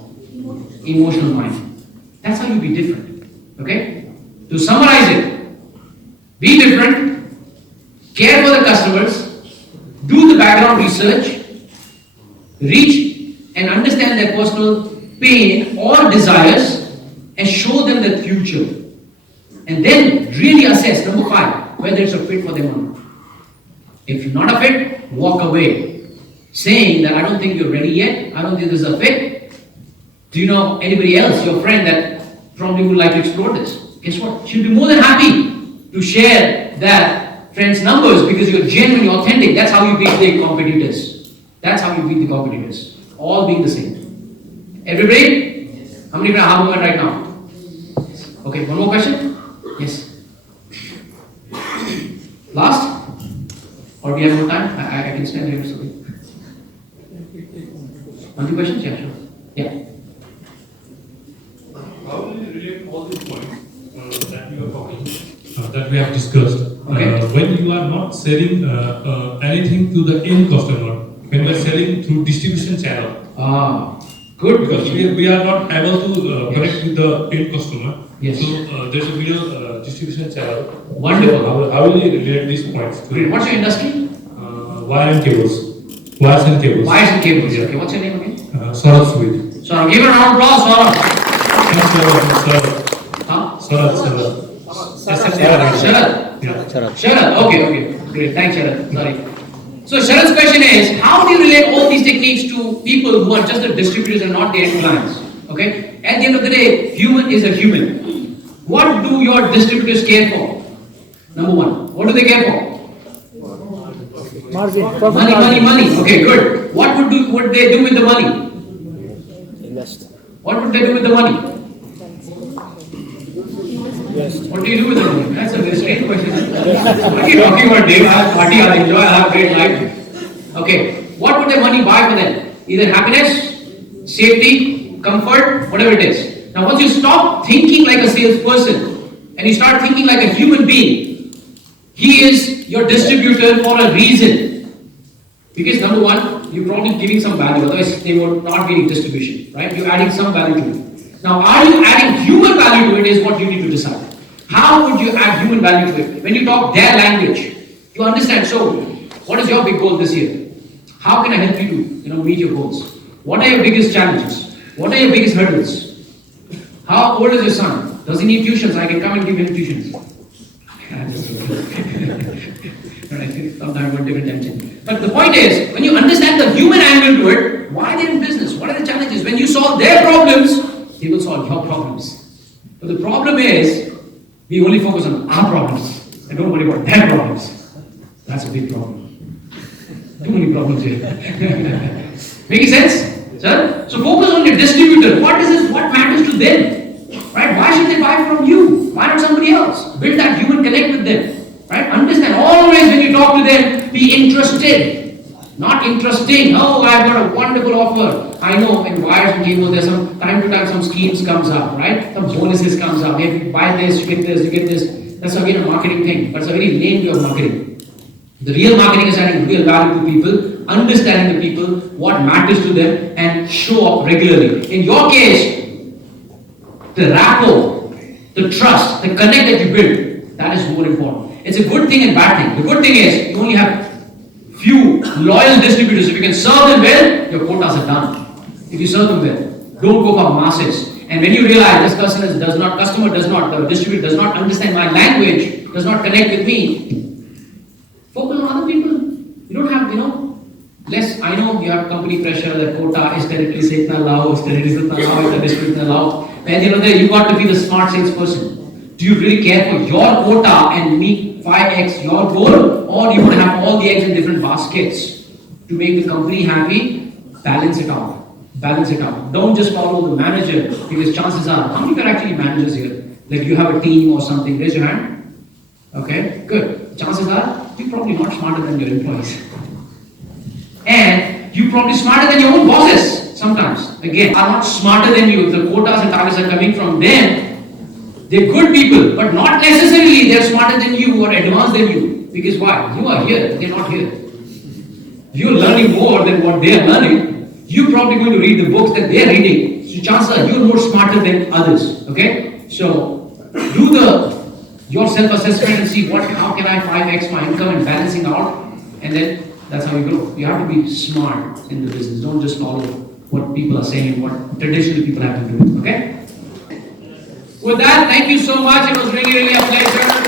emotional mind. That's how you be different. Okay? To summarize it, be different, care for the customers, do the background research, reach and understand their personal pain or desires and show them the future. And then really assess, number 5, whether it's a fit for them or not. If you're not a fit, walk away. Saying that I don't think you're ready yet, I don't think this is a fit. Do you know anybody else, your friend, that probably would like to explore this? Guess what? She'll be more than happy to share that friend's numbers because you're genuinely authentic. That's how you beat the competitors. That's how you beat the competitors. All being the same. Everybody? How many have a moment right now? Okay, one more question? Yes. Last? Or we have more time? I can stand here. So. One, two questions? Yeah, sure. Yeah. How will you relate all these points that you are talking, that we have discussed? Okay. When you are not selling anything to the end customer, when you are selling through distribution channel? Good. Because we are not able to connect with the end customer. Yes. So there's a real distribution channel. Wonderful. How will you relate these points? Great. What's your industry? Wire and cables. Wires and cables. Wires and cables. Yeah. Okay, what's your name again? Saurabh Sweet. Saurabh, give her a round of applause, Saurabh. Huh? Saurabh. Sharad. Yeah. Sharad. Okay. Great. Thanks, Sharad. Sorry. So Sharad's question is, how do you relate all these techniques to people who are just the distributors and not the end clients? Okay? At the end of the day, human is a human. What do your distributors care for? Number one. What do they care for? Margin. Money. Okay, good. What would they do with the money? Invest. What would they do with the money? Yes. What do you do with the money? That's a very strange question. What are you talking about, Dave? I'll party, I'll enjoy, I'll have a great life. Okay. What would the money buy for them? Either happiness, safety, comfort, whatever it is. Now, once you stop thinking like a salesperson and you start thinking like a human being, he is your distributor for a reason. Because number one, you're probably giving some value, otherwise they would not be in distribution, right? You're adding some value to it. Now, are you adding human value to it is what you need to decide. How would you add human value to it? When you talk their language, you understand, so what is your big goal this year? How can I help you to meet your goals? What are your biggest challenges? What are your biggest hurdles? How old is your son? Does he need tuitions? I can come and give him tuitions. Sometimes one different tension. But the point is, when you understand the human angle to it, why they're in business? What are the challenges? When you solve their problems, they will solve your problems. But the problem is, we only focus on our problems and don't worry about their problems. That's a big problem. Too many problems here. Making sense? Sir? So focus on your distributor. What matters to them? Right? Why should they buy from you? Why not somebody else? Build that human connect with them. Right? Understand, always when you talk to them, be interested. Not interesting. Oh, I've got a wonderful offer. I know in wires and cables, there's some time to time some schemes comes up, right? Some bonuses comes up. If you buy this, you get this, you get this. That's again a marketing thing, but it's a very lame way of marketing. The real marketing is adding real value to people, understanding the people, what matters to them, and show up regularly. In your case, the rapport, the trust, the connect that you build, that is more important. It's a good thing and bad thing. The good thing is you only have few loyal distributors. If you can serve them well, your quotas are done. If you serve them well, don't go for masses. And when you realize this customer the distributor does not understand my language, does not connect with me, focus on other people. You don't have, less. I know you have company pressure, that quota is territory se itna lao, is territory se itna lao, is territory itna lao. And you got to be the smart salesperson. Do you really care for your quota and meet 5x your goal, or you want to have all the eggs in different baskets to make the company happy? Balance it out. Don't just follow the manager, because chances are, how many are actually managers here? Like you have a team or something, raise your hand. Okay, good. Chances are, you're probably not smarter than your employees. And you're probably smarter than your own bosses sometimes. Again, are not smarter than you. If the quotas and targets are coming from them, they're good people, but not necessarily they're smarter than you or advanced than you. Because why? You are here, they're not here. You're learning more than what they're learning. You're probably going to read the books that they're reading. So chances are you're more smarter than others. Okay? So do your self-assessment and see how can I 5x my income and balancing out, and then that's how you grow. You have to be smart in the business. Don't just follow what people are saying and what traditionally people have to do. Okay? With that, thank you so much. It was really, really a pleasure.